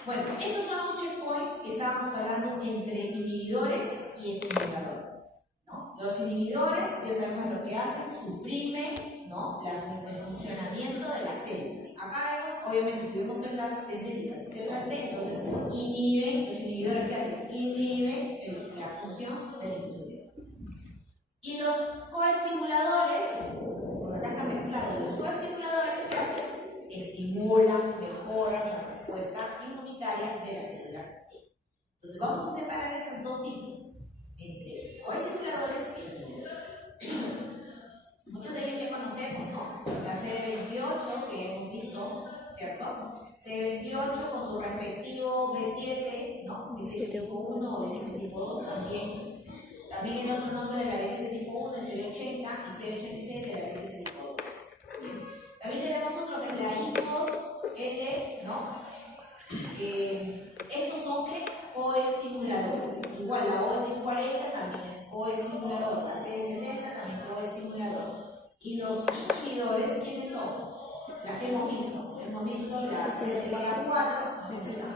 Bueno, estos son los checkpoints que estábamos hablando entre inhibidores y estimuladores, ¿no? Los inhibidores, ya sabemos lo que hacen, suprimen, ¿no?, el funcionamiento de las células. Acá vemos, obviamente, si vemos células dendríticas y células T, entonces inhiben, los inhibidores que hacen, inhiben la función del linfocito. Y los coestimuladores, por acá está mezclado, los coestimuladores que hacen, estimulan, mejoran la respuesta inmunitaria de las células T. Entonces vamos a separar esos 2 tipos, entre coestimuladores y inhibidores. Muchos de ellos ya conocemos, ¿no? La CD28 que hemos visto, ¿cierto? CD28 con su respectivo B7, ¿no? B7 tipo 1 o B7 tipo 2 también. También el otro nombre de la B7 tipo 1 es el 80 y C87 de la B7 tipo 2. Bien. También tenemos otro que es la I2L, ¿no? Estos son ¿qué? Coestimuladores. Igual la OX40 también es coestimulador, la C70 también coestimulador. Y los inhibidores, ¿quiénes son? Las que hemos visto. Hemos visto la CTLA4, ¿dónde está?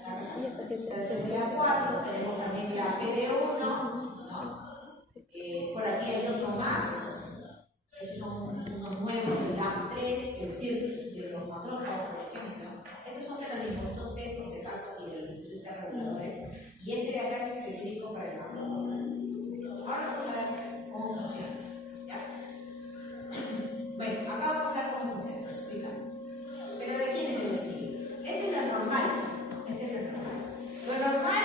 La CTLA4, tenemos también la PD1, ¿no? Por aquí hay otro más. Estos son unos nuevos de LAM3, es decir, de los macrófagos, por ejemplo. Estos son de los linfocitos T, por si acaso, y de los linfocitos reguladores. Y ese de acá es específico para el macrófago. Ahora vamos a ver cómo funciona. ¿Ya? Bueno, acá vamos a ver cómo funciona, explicar. Pero ¿de quién es el estudio? Este es lo normal. Este es lo normal. Lo normal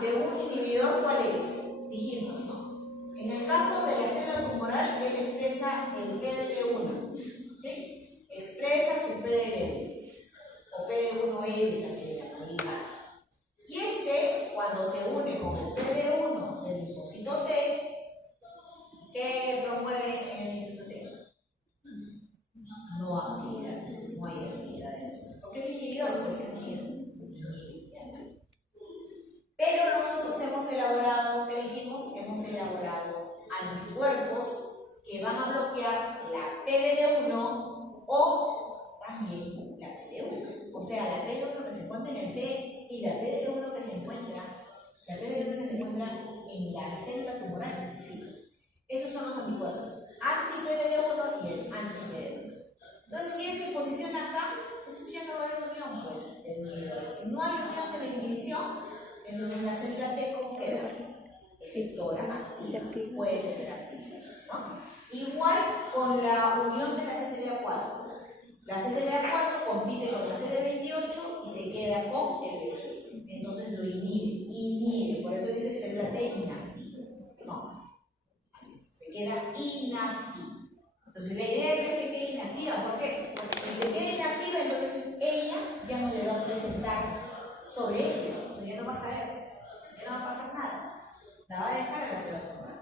de un inhibidor, ¿cuál es? Dijimos, ¿no? En el caso de la célula tumoral, él expresa el PDL1, ¿sí? Expresa su PDL1, o PD1L también le llamaría. Y este, cuando se une con el PD1 del linfocito T, ¿qué promueve en el linfocito T? No actividad, no hay actividad de nosotros. Porque es inhibidor, pues es inhibidor. Pero nosotros hemos elaborado, ¿qué dijimos? Hemos elaborado anticuerpos que van a bloquear la PDL1 o también la PD1. O sea, la PD1 que se encuentra en el T y la PDL1 que se encuentra, en la célula tumoral. Sí. Esos son los anticuerpos. Anti-PDL1 y el anti-PD1. Entonces, si él se posiciona acá, entonces ya no va a haber unión, pues, de inhibidores. Si no hay unión de la inhibición, entonces la célula T, ¿cómo queda? Efectora, activa, puede ser activa, ¿no? Igual con la unión de la CTLA4. La CTLA4 compite con la CD28 y se queda con el B7. Entonces lo inhibe, por eso dice célula T inactiva. No, se queda inactiva. Entonces la idea es que quede inactiva. ¿Por qué? Porque si se queda inactiva, entonces ella ya no le va a presentar sobre ella. Ya no va a saber, ya no va a pasar nada. La va a dejar a la célula tumoral.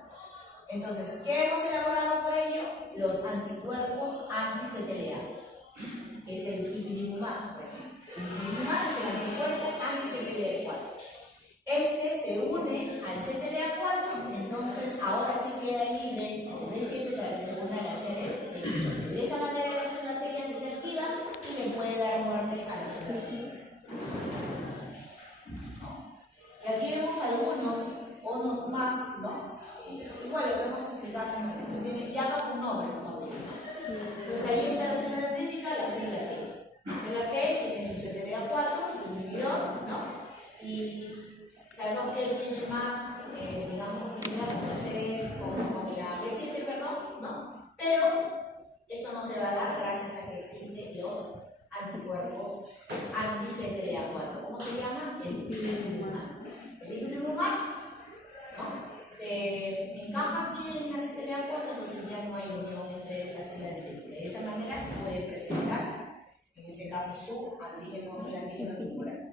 Entonces, ¿qué hemos elaborado por ello? Los anticuerpos anti-CTLA, que es el ipilimumab, por ejemplo. El ipilimumab es el anticuerpo anti-CTLA4. Este se une al CTLA4, entonces ahora sí queda libre el B7 para que se una a la CD. De esa manera la célula T ya se activa y le puede dar muerte a la célula tumoral. Y aquí vemos unos más, ¿no? Igual lo que hemos explicado hace un momento. Tiene ya acá un nombre, ¿no? Entonces ahí está la célula dendrítica, la célula T. La célula T tiene su CTLA4, su inhibidor, ¿no? Y sabemos que él tiene más, digamos, afinidad con la CD, con la B7, perdón, ¿no? Pero eso no se va a dar gracias a que existen los anticuerpos anti-CTLA4. ¿Cómo se llama? El ipilimumab. El ipilimumab, ¿no? Se encaja aquí en la CTLA4, entonces ya no hay unión entre las células dendríticas. De esa manera puede presentar, en este caso, su antígeno, el antígeno tumoral.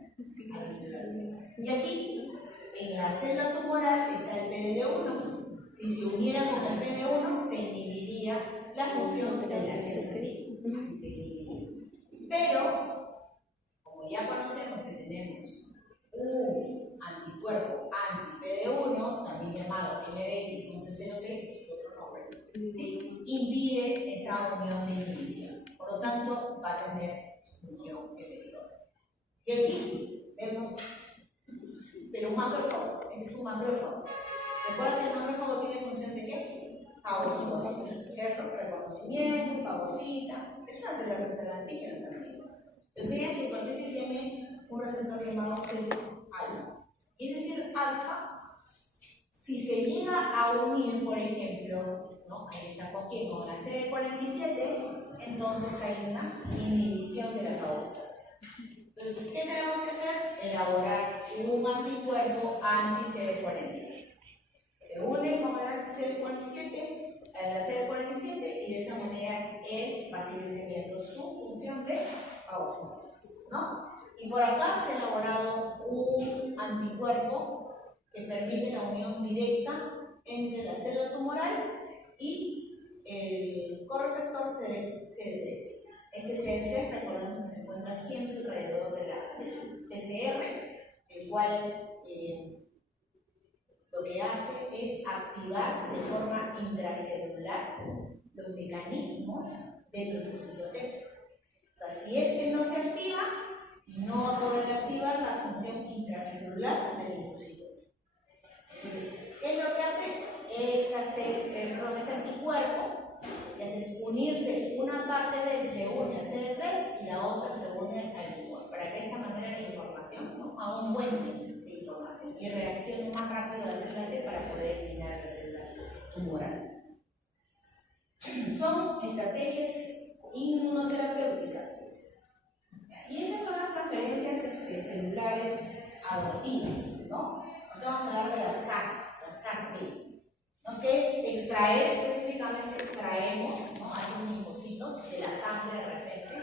Y aquí, en la célula tumoral, está el PDL1. Si se uniera con el PD1, se inhibiría la función de la célula T. Así se inhibiría. Pero, como ya conocemos que tenemos un anticuerpo anti-PD1, también llamado MDX1106, es otro nombre, ¿sí? Impide esa unión de inhibición. Por lo tanto, va a tener función efectora. Y aquí vemos, pero un macrófago, este es un macrófago. Recuerda que el macrófago tiene función de qué? Fagocitosis, ¿cierto? Reconocimiento, fagocita. Es una célula receptor antígeno también. Entonces, en superficie tiene un receptor llamado alfa. Es decir, alfa, si se llega a unir, por ejemplo, ¿no? Ahí está con quién, con la CD47, entonces hay una inhibición de la fagocitosis. Entonces, ¿qué tenemos que hacer? Elaborar un anticuerpo anti-CD47. Se une con el anti-CD47 a la CD47 y de esa manera él va a seguir teniendo su función de fagocitosis, ¿no? Y por acá se ha elaborado un anticuerpo que que permite la unión directa entre la célula tumoral y el correceptor CD3. Este CD3, recordemos que se encuentra siempre alrededor del PCR, el cual lo que hace es activar de forma intracelular los mecanismos del linfocito T. O sea, si este no se activa, no va a poder activar la función intracelular del linfocito T. Entonces, ¿qué es lo que hace? Ese anticuerpo que hace unirse una parte de él se une al CD3 y la otra se une al tumor, para que de esta manera la información, ¿no?, a un buen tiempo de información y reaccione más rápido a la célula T para poder eliminar la célula tumoral. Son estrategias inmunoterapéuticas. Y esas son las transferencias celulares adoptivas, ¿no? Ahora vamos a hablar de las CAR-T, ¿no?, que es extraer, específicamente extraemos, ¿no?, hacemos linfocitos de la sangre de repente,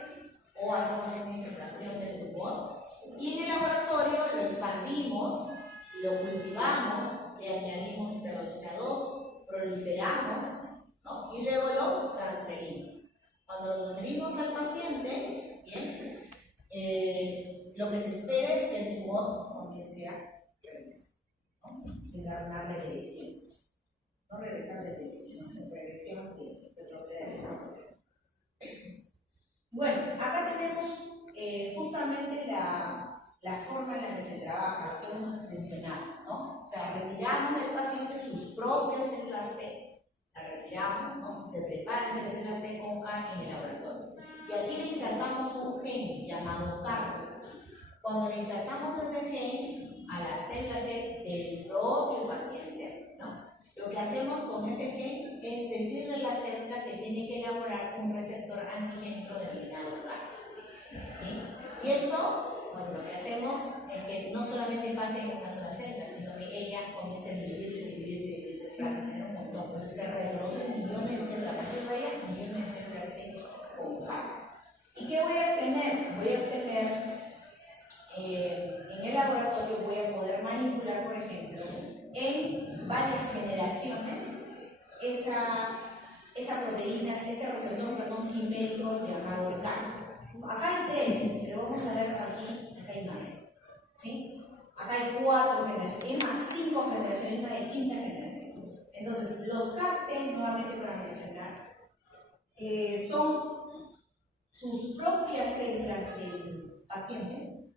o hacemos una infiltración del tumor, y en el laboratorio lo expandimos, lo cultivamos, le añadimos interleucina 2, proliferamos, ¿no?, y luego lo transferimos. Cuando lo transferimos al paciente, bien, lo que se espera es que el tumor comience a regresar, ¿no?, tenga una regresión. No regresar de regresión de retroceder. Bueno, acá tenemos justamente la forma en la que se trabaja, lo que hemos mencionado, ¿no? O sea, retiramos del paciente sus propias células T, las retiramos, ¿no?, se preparan esas células T con CAR en el laboratorio. Y aquí le insertamos un gen llamado CAR. Cuando le insertamos ese gen a la célula T del propio paciente, ¿no?, lo que hacemos con ese gen es decirle a la célula que tiene que elaborar un receptor antigénico denominado CAR. ¿Sí? Y esto, bueno, lo que hacemos es que no solamente pase en una sola célula, sino que ella comience a dividirse para tener un montón. Entonces se reproducen millones de células, a partir de ella, millones de células con CAR. ¿Y qué voy a obtener? Voy a obtener, en el laboratorio voy a poder manipular, por ejemplo, en varias generaciones esa proteína, ese receptor, quimérico llamado CAR. Acá hay 3, pero vamos a ver aquí, acá hay más, ¿sí? Acá hay 4 generaciones, es más, 5 generaciones, esta de quinta generación. Entonces, los CAR-T, nuevamente para mencionar, son sus propias células del paciente,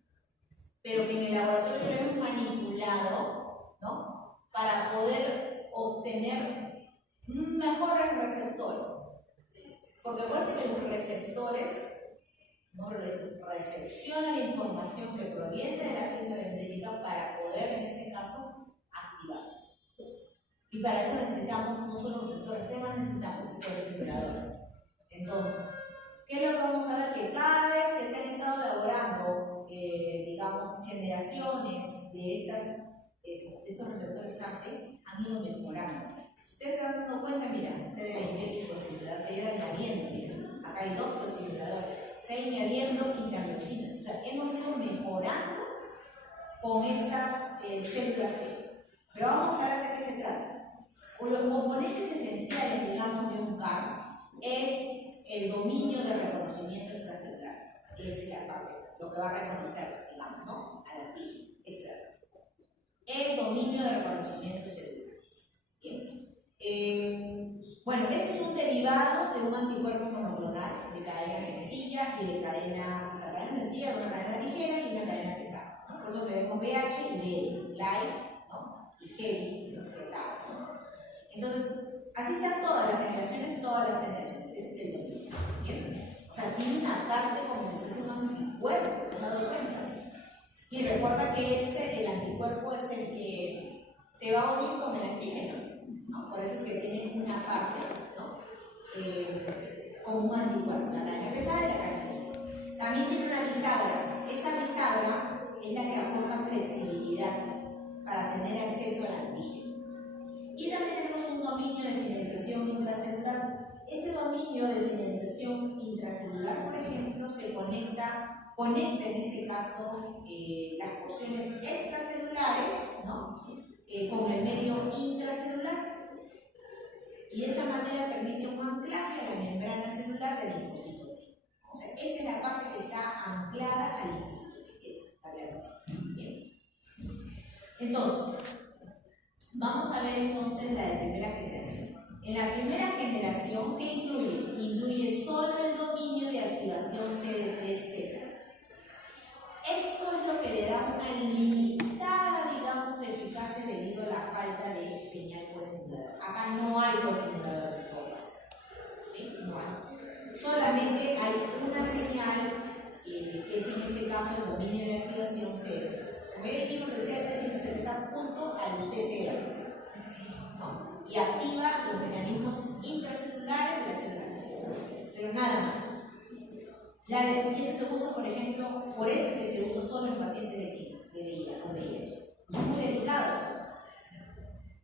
pero que en el laboratorio lo hemos manipulado, ¿no?, para poder obtener mejores receptores. Porque acuérdense que los receptores, ¿no?, recepcionan la información que proviene de la célula dendrítica para poder, en este caso, activarse. Y para eso necesitamos no solo receptores T, necesitamos estimuladores. Entonces, ¿qué es lo que vamos a ver? Que cada vez que se han estado elaborando, digamos, generaciones de estos receptores CAR-T, han ido mejorando. Ustedes se van dando cuenta, mira, CD28 cosimulador, se iba añadiendo, mira, acá hay 2 cosimuladores, se va añadiendo interleucinas, o sea, hemos ido mejorando con estas células T. Pero vamos a ver de qué se trata. Los componentes esenciales, digamos, de un CAR es el dominio de reconocimiento extracelular, que es la parte, lo que va a reconocer, digamos, ¿no?, al antígeno. El dominio de reconocimiento celular. Bien. Bueno, este es un derivado de un anticuerpo monoclonal de cadena sencilla y de cadena, o sea, cadena sencilla, una cadena ligera y una cadena pesada, ¿no? Por eso que vemos BH y BD, light, ¿no?, y heavy, pesado, ¿no? Entonces, así están todas las generaciones, ese es el dominio. ¿Bien? O sea, tiene una parte como si fuese un anticuerpo, ¿te has dado cuenta? Y recuerda que el anticuerpo es el que se va a unir con el antígeno, ¿no? Por eso es que tiene una parte, ¿no?, como un anticuerpo, la cadena pesada y la cadena ligera. También tiene una bisagra. Esa bisagra es la que aporta flexibilidad para tener acceso al antígeno. Y también tenemos un dominio de señalización intracelular. Ese dominio de señalización intracelular, por ejemplo, se conecta en este caso las porciones extracelulares, ¿no?, con el medio intracelular. Y de esa manera permite un anclaje a la membrana celular del linfocito T. O sea, esa es la parte que está anclada al linfocito T. Esa, la glándola. Bien. Entonces, vamos a ver entonces la de primera generación. En la primera generación, ¿qué incluye? Incluye solo el dominio de activación CD3Z. Esto es lo que le da una limitada, digamos, eficacia debido a la falta de señal coestimulador. Acá no hay coestimuladores en todo caso. ¿Sí? No hay. Solamente hay una señal, que es en este caso el dominio de activación CD3. Como ya dijimos, el CD3 siempre está junto al TCR. ¿No? Y activa los mecanismos intracelulares de la célula. Pero nada más. La esa se usa, por ejemplo, por eso es que se usa solo en pacientes de VIH. Son muy delicados.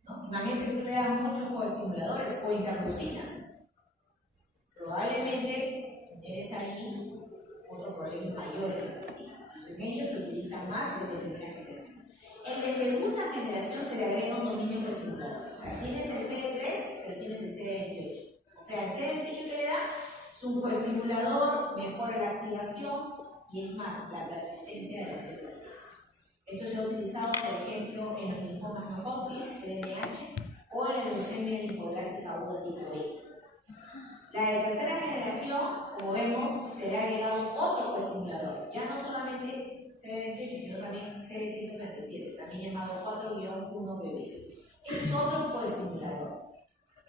¿No? Imagínate que tú le das muchos coestimuladores o interleucinas. Probablemente tienes ahí otro problema mayor en la sí. Entonces, en ellos se utiliza más el de primera generación. El de segunda generación se le agrega un dominio coestimulador. O sea, tienes el CD3, pero tienes el CD28. O sea, el CD28 que le da es un coestimulador, mejora la activación y es más, la persistencia de la célula. Esto se ha utilizado, por ejemplo, en los linfomas no Hodgkin, LNH, o en la leucemia linfoblástica aguda tipo B. La de tercera generación, como vemos, se le ha agregado otro coestimulador, ya no solamente CD28, sino también CD137, también llamado 4-1BB. Es otro coestimulador.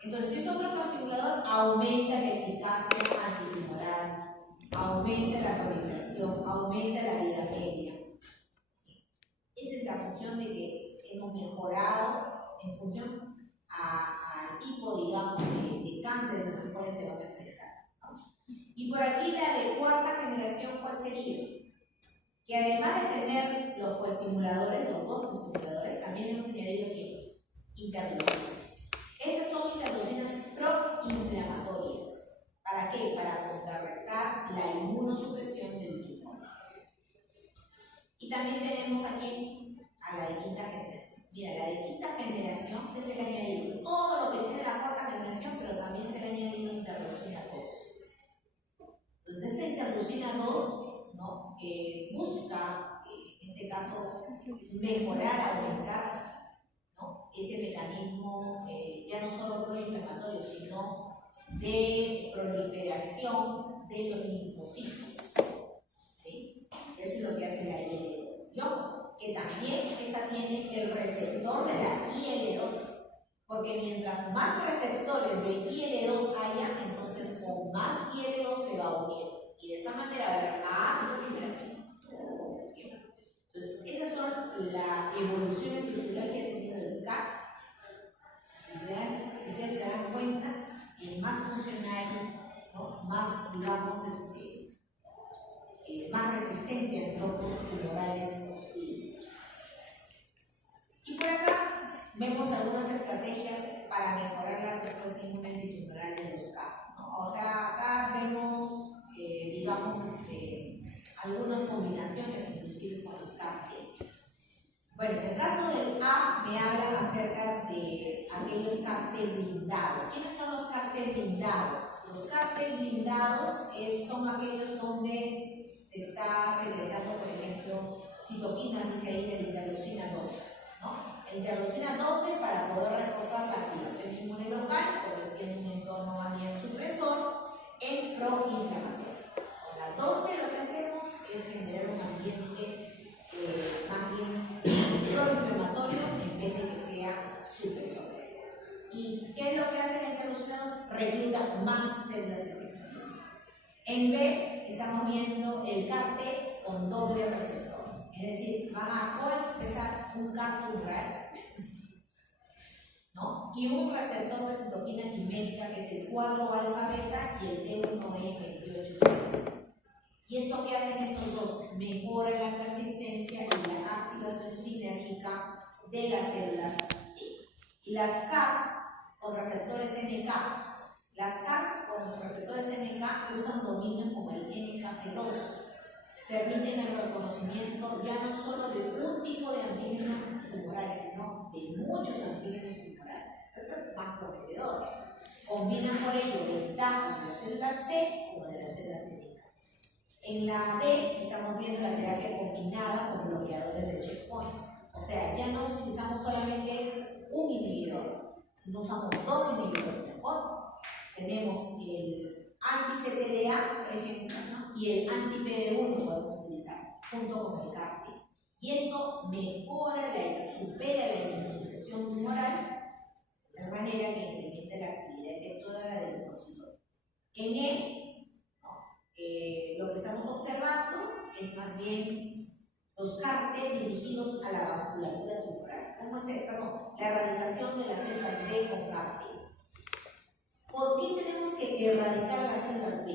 Entonces, si es otro coestimulador, aumenta la eficacia antitumoral, aumenta la proliferación, aumenta la vida media. Esa es la función de que hemos mejorado en función al tipo, digamos, de cáncer en los cuales se van a enfrentar. Y por aquí la de cuarta generación, ¿cuál sería? Que además de tener los coestimuladores, los dos coestimuladores, también hemos añadido que interleucinas. Esas son interleucinas proinflamatorias. ¿Para qué? Para contrarrestar la inmunosupresión del tumor. Y también tenemos aquí a la de quinta generación. Mira, la de quinta generación que se le ha añadido todo lo que tiene la cuarta generación, pero también se le ha añadido interleucina 2. Entonces, esa interleucina 2, ¿no?, que busca, en este caso, mejorar, aumentar, ¿no?, ese mecanismo ya no solo proinflamatorio, sino de proliferación de los linfocitos. ¿Sí? Eso es lo que hace la IL-2. Y ojo, que también esta tiene el receptor de la IL-2, porque mientras más receptores de IL-2 haya, entonces con más IL-2 se va uniendo. Y de esa manera va a haber más proliferación. Entonces, esas son la evolución estructural que ha tenido el CAR. Si ustedes se dan cuenta, es más funcional, ¿no?, más, digamos, más resistente a grupos tumorales hostiles. Y por acá vemos algunas estrategias para mejorar la respuesta inmune antitumoral de los CAR, ¿no? O sea, acá vemos, digamos, algunas combinaciones inclusive con los CAR. Bueno, en el caso del A me hablan acerca de aquellos CAR blindados. ¿Quiénes son los CAR blindados? Los CAR blindados son aquellos donde se está secretando, por ejemplo, citoquinas, dice ahí, de la interleucina 2, ¿no? La interleucina 12 para poder reforzar la activación inmune local, convirtiendo un entorno más bien supresor en proinflamatorio. Con la 12 lo que hacemos es generar un ambiente más bien proinflamatorio en vez de que sea supresor. ¿Y qué es lo que hacen la interleucina 2? Recluta más células efectivas. En B estamos viendo el CAR-T con doble receptor, es decir, van a coexpresar un CAR tumoral, ¿no?, y un receptor de citoquina quimérica que es el 4-alfa-beta y el T1E28C. ¿Y esto qué hacen esos dos? Mejoran la persistencia y la activación sinérgica de las células T. Y las CARs con receptores NK. Las CARs con receptores NK usan dominios como el NKG2. Permiten el reconocimiento ya no solo de un tipo de antígeno tumoral, sino de muchos antígenos tumorales. Esto es más prometedor. Combinan por ello ventajas de las células T como de las células CD. En la D estamos viendo la terapia combinada con bloqueadores de checkpoint. O sea, ya no utilizamos solamente un inhibidor, sino usamos dos inhibidores mejor. Tenemos el anti-CTLA, por ejemplo, ¿no? Y el anti-PD1 podemos utilizar junto con el CAR-T. Y esto mejora, supera la inmunosupresión tumoral de tal manera que incrementa la actividad efectuada de la linfocito. En él, ¿no? Lo que estamos observando es más bien los CAR-T dirigidos a la vasculatura tumoral. ¿Cómo es esto? No, la erradicación de las células B con CAR-T. ¿Por qué tenemos que erradicar las células B?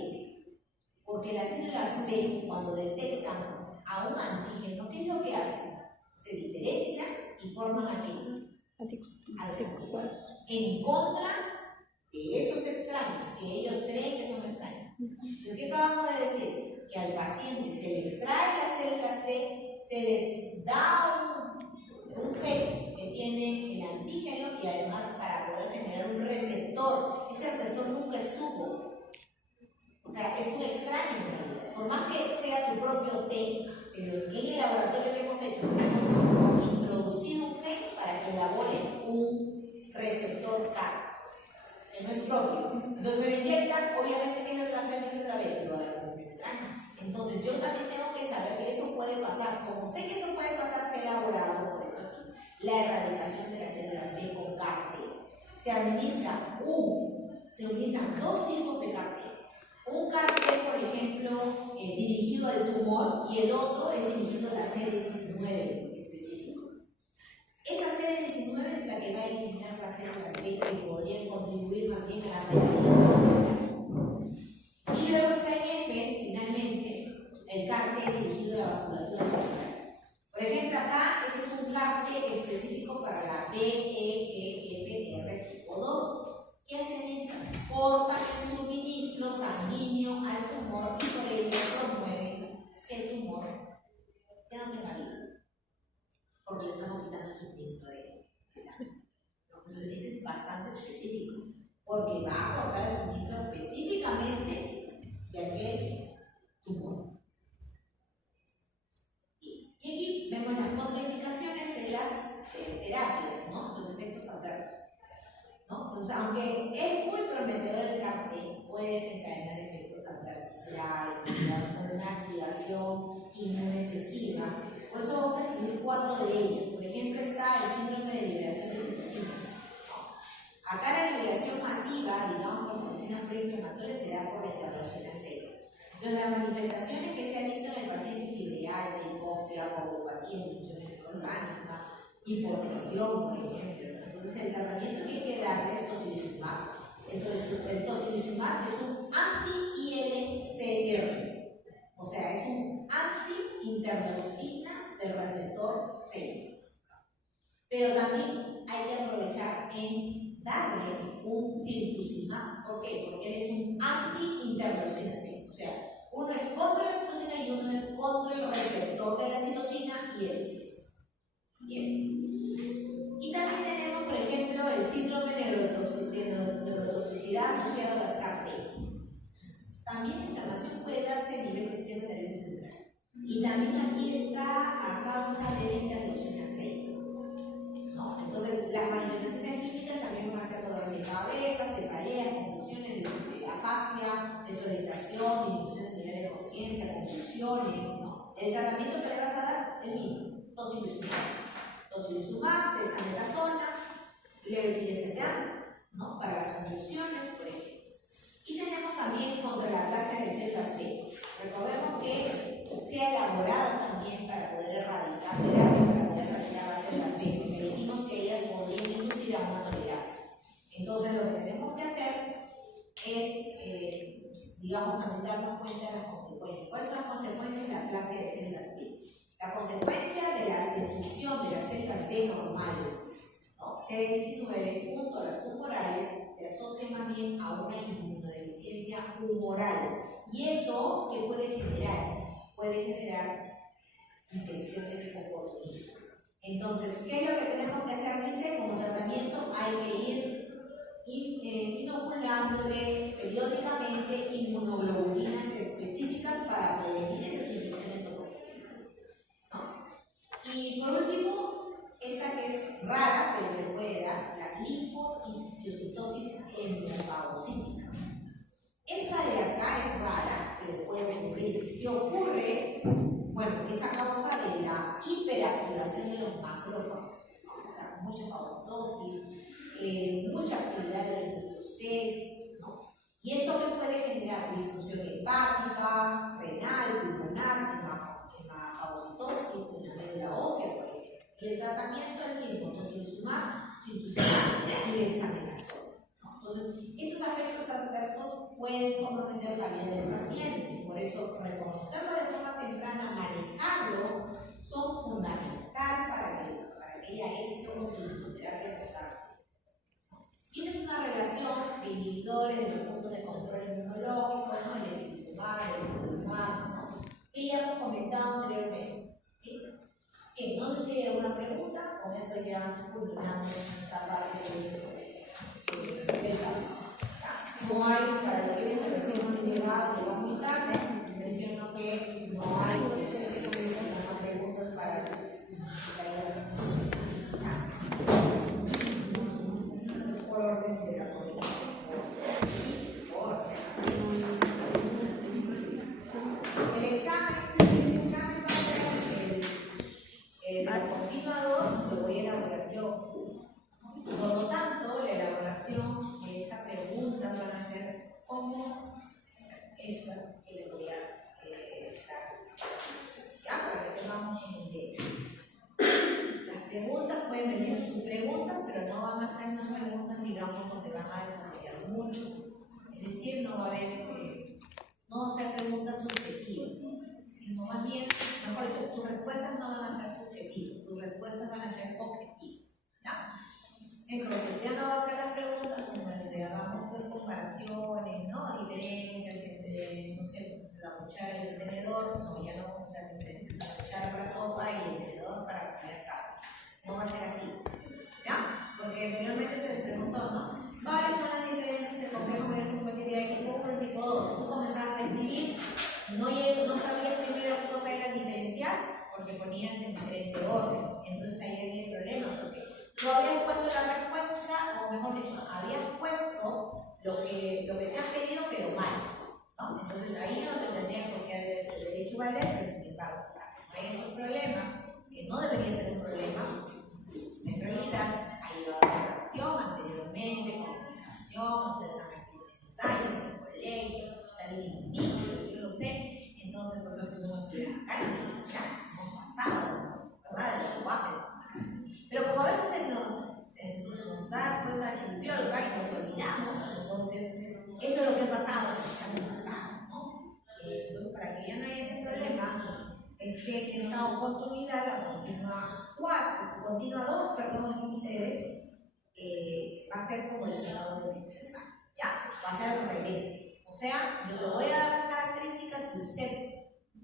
Porque las células B, cuando detectan a un antígeno, ¿qué es lo que hacen? Se diferencian y forman aquí anticuerpos en contra de esos extraños que ellos creen que son extraños. ¿Pero qué acabamos de decir? Que al paciente se le extrae las células B, se les da un gen que tiene el antígeno y además para poder generar un receptor. Ese receptor nunca estuvo. O sea, es un extraño en realidad. Por más que sea tu propio T, pero en el laboratorio que hemos hecho, hemos introducido un gen para que elabore un receptor CAR, que no es propio. Entonces me lo inyectan, obviamente tiene que hacer mi célula B, pero algo extraño. Entonces yo también tengo que saber que eso puede pasar. Como sé que eso puede pasar, se ha elaborado por eso aquí la erradicación de las células B con CAR-T. Se administran dos tipos de CAR-T. Un CAR-T, por ejemplo, dirigido al tumor y el otro es dirigido a la CD19 específico. Esa CD19 es la que va a eliminar las células B que podrían contribuir más bien a la fertilidad. Y luego está en F, finalmente, el CAR-T dirigido a la vasculatura tumoral. Por ejemplo, acá este es un CAR-T específico para la PEGFR tipo 2. ¿Qué hacen estas? Cortan el suministro sanguíneo al tumor y por ello promueven que el tumor ya no tenga vida, porque le estamos quitando el suministro de sangre. Entonces, eso es bastante específico, porque va a cortar el suministro específicamente de aquel tumor. Y aquí vemos las contraindicaciones de las terapias, ¿no? Los efectos adversos. ¿No? Entonces, aunque es muy prometedor el CAR-T, puede desencadenar efectos adversos graves, con una activación inmune excesiva. Por eso vamos a escribir 4 de ellas. Por ejemplo, está el síndrome de liberación de citocinas. Acá la liberación masiva, digamos, por citocinas proinflamatorias se da por la interleucina 6. Entonces, las manifestaciones que se han visto en el paciente fiebre alta, hipoxia, coagulopatía, inducción orgánica, hipotensión, por ejemplo. Entonces, el tratamiento que hay que darle es tocilizumab. Entonces, el tocilizumab es un anti-ILCR, o sea, es un anti-interleucina del receptor 6. Pero también hay que aprovechar en darle un ciltuzumab. ¿Por qué? Porque él es un anti-interleucina 6. O sea, uno es contra la citocina y uno es contra el receptor de la citocina y el 6. Bien. Y también tenemos, por ejemplo, el síndrome de neurotoxicidad asociado a las CAR-T. También la inflamación puede darse a nivel del sistema nervioso central. Y también aquí está a causa de la interleucina 6. ¿No? Entonces, las manifestaciones químicas también van a ser dolor de cabeza, cefaleas, confusiones de afasia, desorientación, disminución del nivel de conciencia, convulsiones. ¿No? El tratamiento que le vas a dar, el mismo, tocilizumab, dexametasona, levetiracetam, ¿no? Para las convulsiones, por ejemplo. Y tenemos también contra la clase de células B. Recordemos que se ha elaborado también para poder erradicar las células B, porque dijimos que ellas podrían inducir a una tolerancia. Entonces, lo que tenemos que hacer es, digamos, también darnos cuenta de las consecuencias. ¿Cuáles son las consecuencias de la clase de células B? La consecuencia de la destrucción de las células B normales, ¿no? CD19 junto a las tumorales se asocia más bien a una inmunodeficiencia humoral. ¿Y eso qué puede generar? Puede generar infecciones oportunistas. Entonces, ¿qué es lo que tenemos que hacer? Dice, como tratamiento hay que ir inoculándole periódicamente inmunoglobulinas específicas para prevenir esas infecciones oportunistas, ¿no? Y por último, esta que es rara, pero se puede dar, la linfocitosis hemofagocítica. Esta de acá es rara, pero puede ocurrir. Si ocurre, bueno, es a causa de la hiperactivación de los macrófagos, ¿no? O sea, mucha fagocitosis, mucha actividad de los linfocitos, ¿no? Y esto me puede generar disfunción hepática, renal, pulmonar, hemafagocitosis en la médula ósea, por ejemplo. Y el tratamiento es el mismo, tocilizumab, cetuximab y dexametasona. Entonces, estos efectos adversos pueden comprometer la vida del paciente. Por eso, reconocerlo de forma temprana, manejarlo, son fundamental para que haya éxito con tu inmunoterapia total. Tienes una relación de inhibidores de los puntos de control inmunológico, ¿no? El epilimumab, el nivolumab, ¿no? Que ya hemos comentado anteriormente, ¿sí? Bien, no sé si hay alguna pregunta, con eso ya culminamos esta parte de no hay, para lo que viene, recién hemos llegado muy tarde, menciono que no hay preguntas para por orden de la comunicación. El examen va a ser la continua 2, lo voy a elaborar yo. Por lo tanto, la elaboración de esa pregunta van a ser como estas que les voy a dar, ya, para que tengamos una idea. Las preguntas pueden venir sus preguntas, pero no van a ser unas preguntas, digamos, donde van a desarrollar mucho. Es decir, no va a haber, no van a ser preguntas subjetivas, sino más bien, mejor dicho, tus respuestas no van a ser subjetivas, tus respuestas van a ser objetivas, ¿ya? Entonces, ya no va a ser las preguntas como donde hagamos pues comparaciones, ¿no? Diferencias entre, no sé, la cuchara y el tenedor. No, ya no vamos a hacer diferencias. La cuchara para sopa y el tenedor para comer carne. No va a ser así, ¿ya? Porque anteriormente se les preguntó, ¿no? ¿Cuáles son las diferencias entre complejo versus bacteria de tipo 1 y tipo 2? Tú comenzabas a escribir, no sabías primero qué cosa era diferencial, porque ponías en diferente orden. Entonces ahí había el problema, porque tú habías puesto la respuesta, o mejor dicho, habías puesto lo que te han pedido, pero mal, ¿no? Entonces ahí no te tendrían por qué haber derecho a valer, pero sin embargo, no hay esos problemas, que no debería ser un problema. En realidad, ha llevado a la acción anteriormente, comunicación, ustedes han escrito ensayos en el colegio, están en el vínculo, yo lo sé. Entonces, pues eso no estuvieron acá en la universidad, hemos pasado, ¿verdad? El lenguaje. Pero como a veces se nos da cuenta chimpiolga y nos olvidamos, entonces eso es lo que ha pasado en el examen pasado, ¿no? Para que ya no haya ese problema, es que esta oportunidad, la continua 2, perdón, en ustedes, va a ser como el Senado de mencionar, ¿ya? Va a ser al revés. O sea, yo le voy a dar las características y usted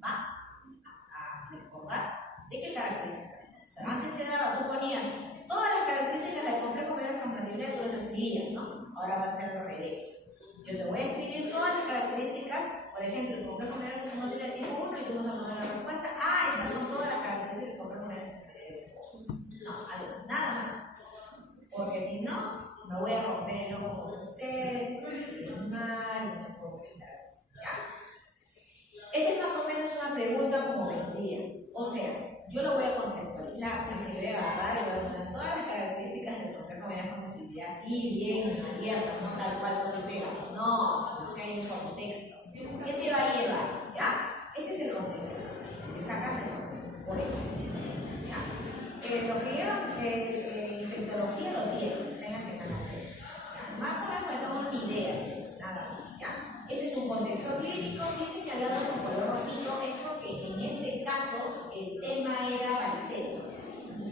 va a recordar de qué características. O sea, antes te daba, tú ponías todas las características del complejo compatible, tú las escribías, ¿no? Ahora va a ser al revés. Yo te voy a escribir todas las características, por ejemplo, el complejo compatible tipo 1 y tú vas a poner la respuesta. Ah, estas son todas las características del complejo compatible tipo 1. No, nada más. Porque si no, me voy a romper el ojo con usted, mal, y no puedo estar así, ¿ya? Esta es más o menos una pregunta como vendría. O sea, yo lo voy a contextualizar, porque voy a agarrar y voy a poner todas las características del complejo de compatibilidad así, bien, abiertas, no tal cual con el pega. No, sino que hay un contexto. ¿Qué te va a llevar? ¿Ya? Este es el contexto. Está acá el contexto, por ejemplo. ¿Ya? Lo que lleva infectología lo tiene, está en la semana 3. ¿Ya? Más o menos no tengo ni ideas, nada más. ¿Ya? Este es un contexto clínico, sí señalado con color rojito, es porque en este caso el tema era varicela.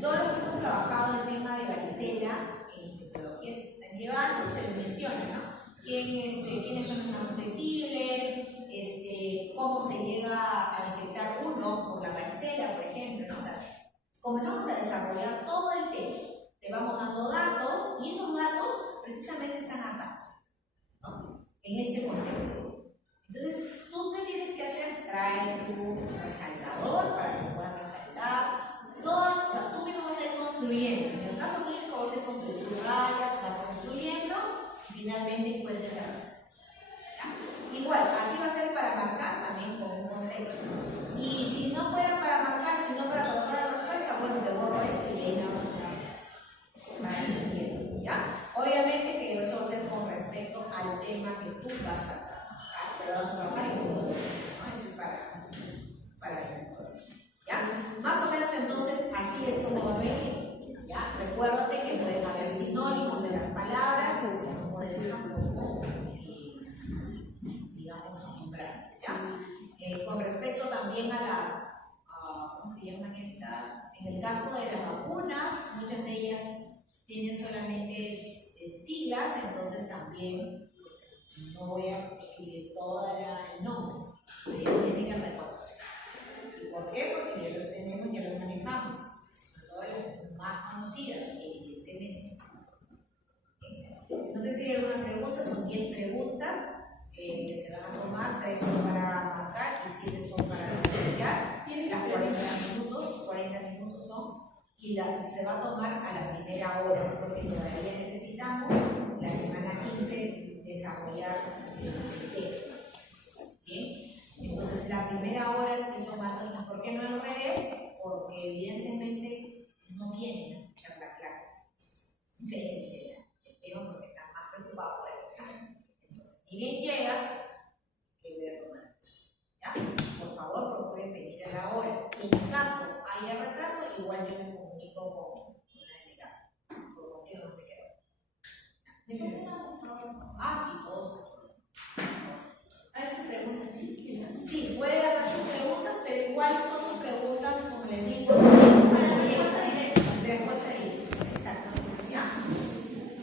Todos los que hemos trabajado el tema de varicela en infectología se están llevando, se les menciona, ¿no? ¿Quiénes son los más susceptibles? ¿Cómo se llega a infectar uno por la varicela, por ejemplo, ¿no? O sea, comenzamos a desarrollar tu resaltador para que puedas resaltar. Todas, o sea, tú mismo vas a ir construyendo. En el caso clínico vas a ir construyendo tus rayas, vas construyendo y finalmente encuentres la respuesta. ¿Ya? Igual, así va a ser para marcar también con un contexto. Y si no fuera para marcar, sino para colocar la respuesta, bueno, te borro esto y ahí me vas a poner la respuesta. Para que se entienda, ¿ya? Obviamente que eso va a ser con respecto al tema que tú vas a trabajar. Te vas a trabajar en todo, ¿no? Eso es para el doctor. ¿Ya? Más o menos entonces así es como va a venir. ¿Ya? Recuérdate que pueden haber sinónimos de las palabras, no pueden tampoco, digamos, nombrar. ¿Ya? Con respecto también a las, ¿cómo se llaman estas? En el caso de las vacunas, muchas de ellas tienen solamente siglas, entonces también no voy a escribir todo el nombre, tienen que reconocer. ¿Y por qué? Porque ya los tenemos, ya los manejamos. Son todas las que son más conocidas, evidentemente. No sé si hay alguna pregunta, son 10 preguntas que se van a tomar, 3 son para marcar y 7 son para desarrollar. Las 40 minutos son, y se va a tomar a la primera hora, porque todavía necesitamos la semana 15 desarrollar el tema. ¿Bien? Entonces la primera hora estoy tomando, ¿por qué no al revés? Porque evidentemente no vienen a escuchar la clase del tema porque están más preocupados por el examen. Entonces, ni bien llegas, que voy a tomar. ¿Ya? Por favor, procuren venir a la hora. Si en caso haya retraso, igual yo me comunico con una delegada. Por motivo no te quedo. Sí, todos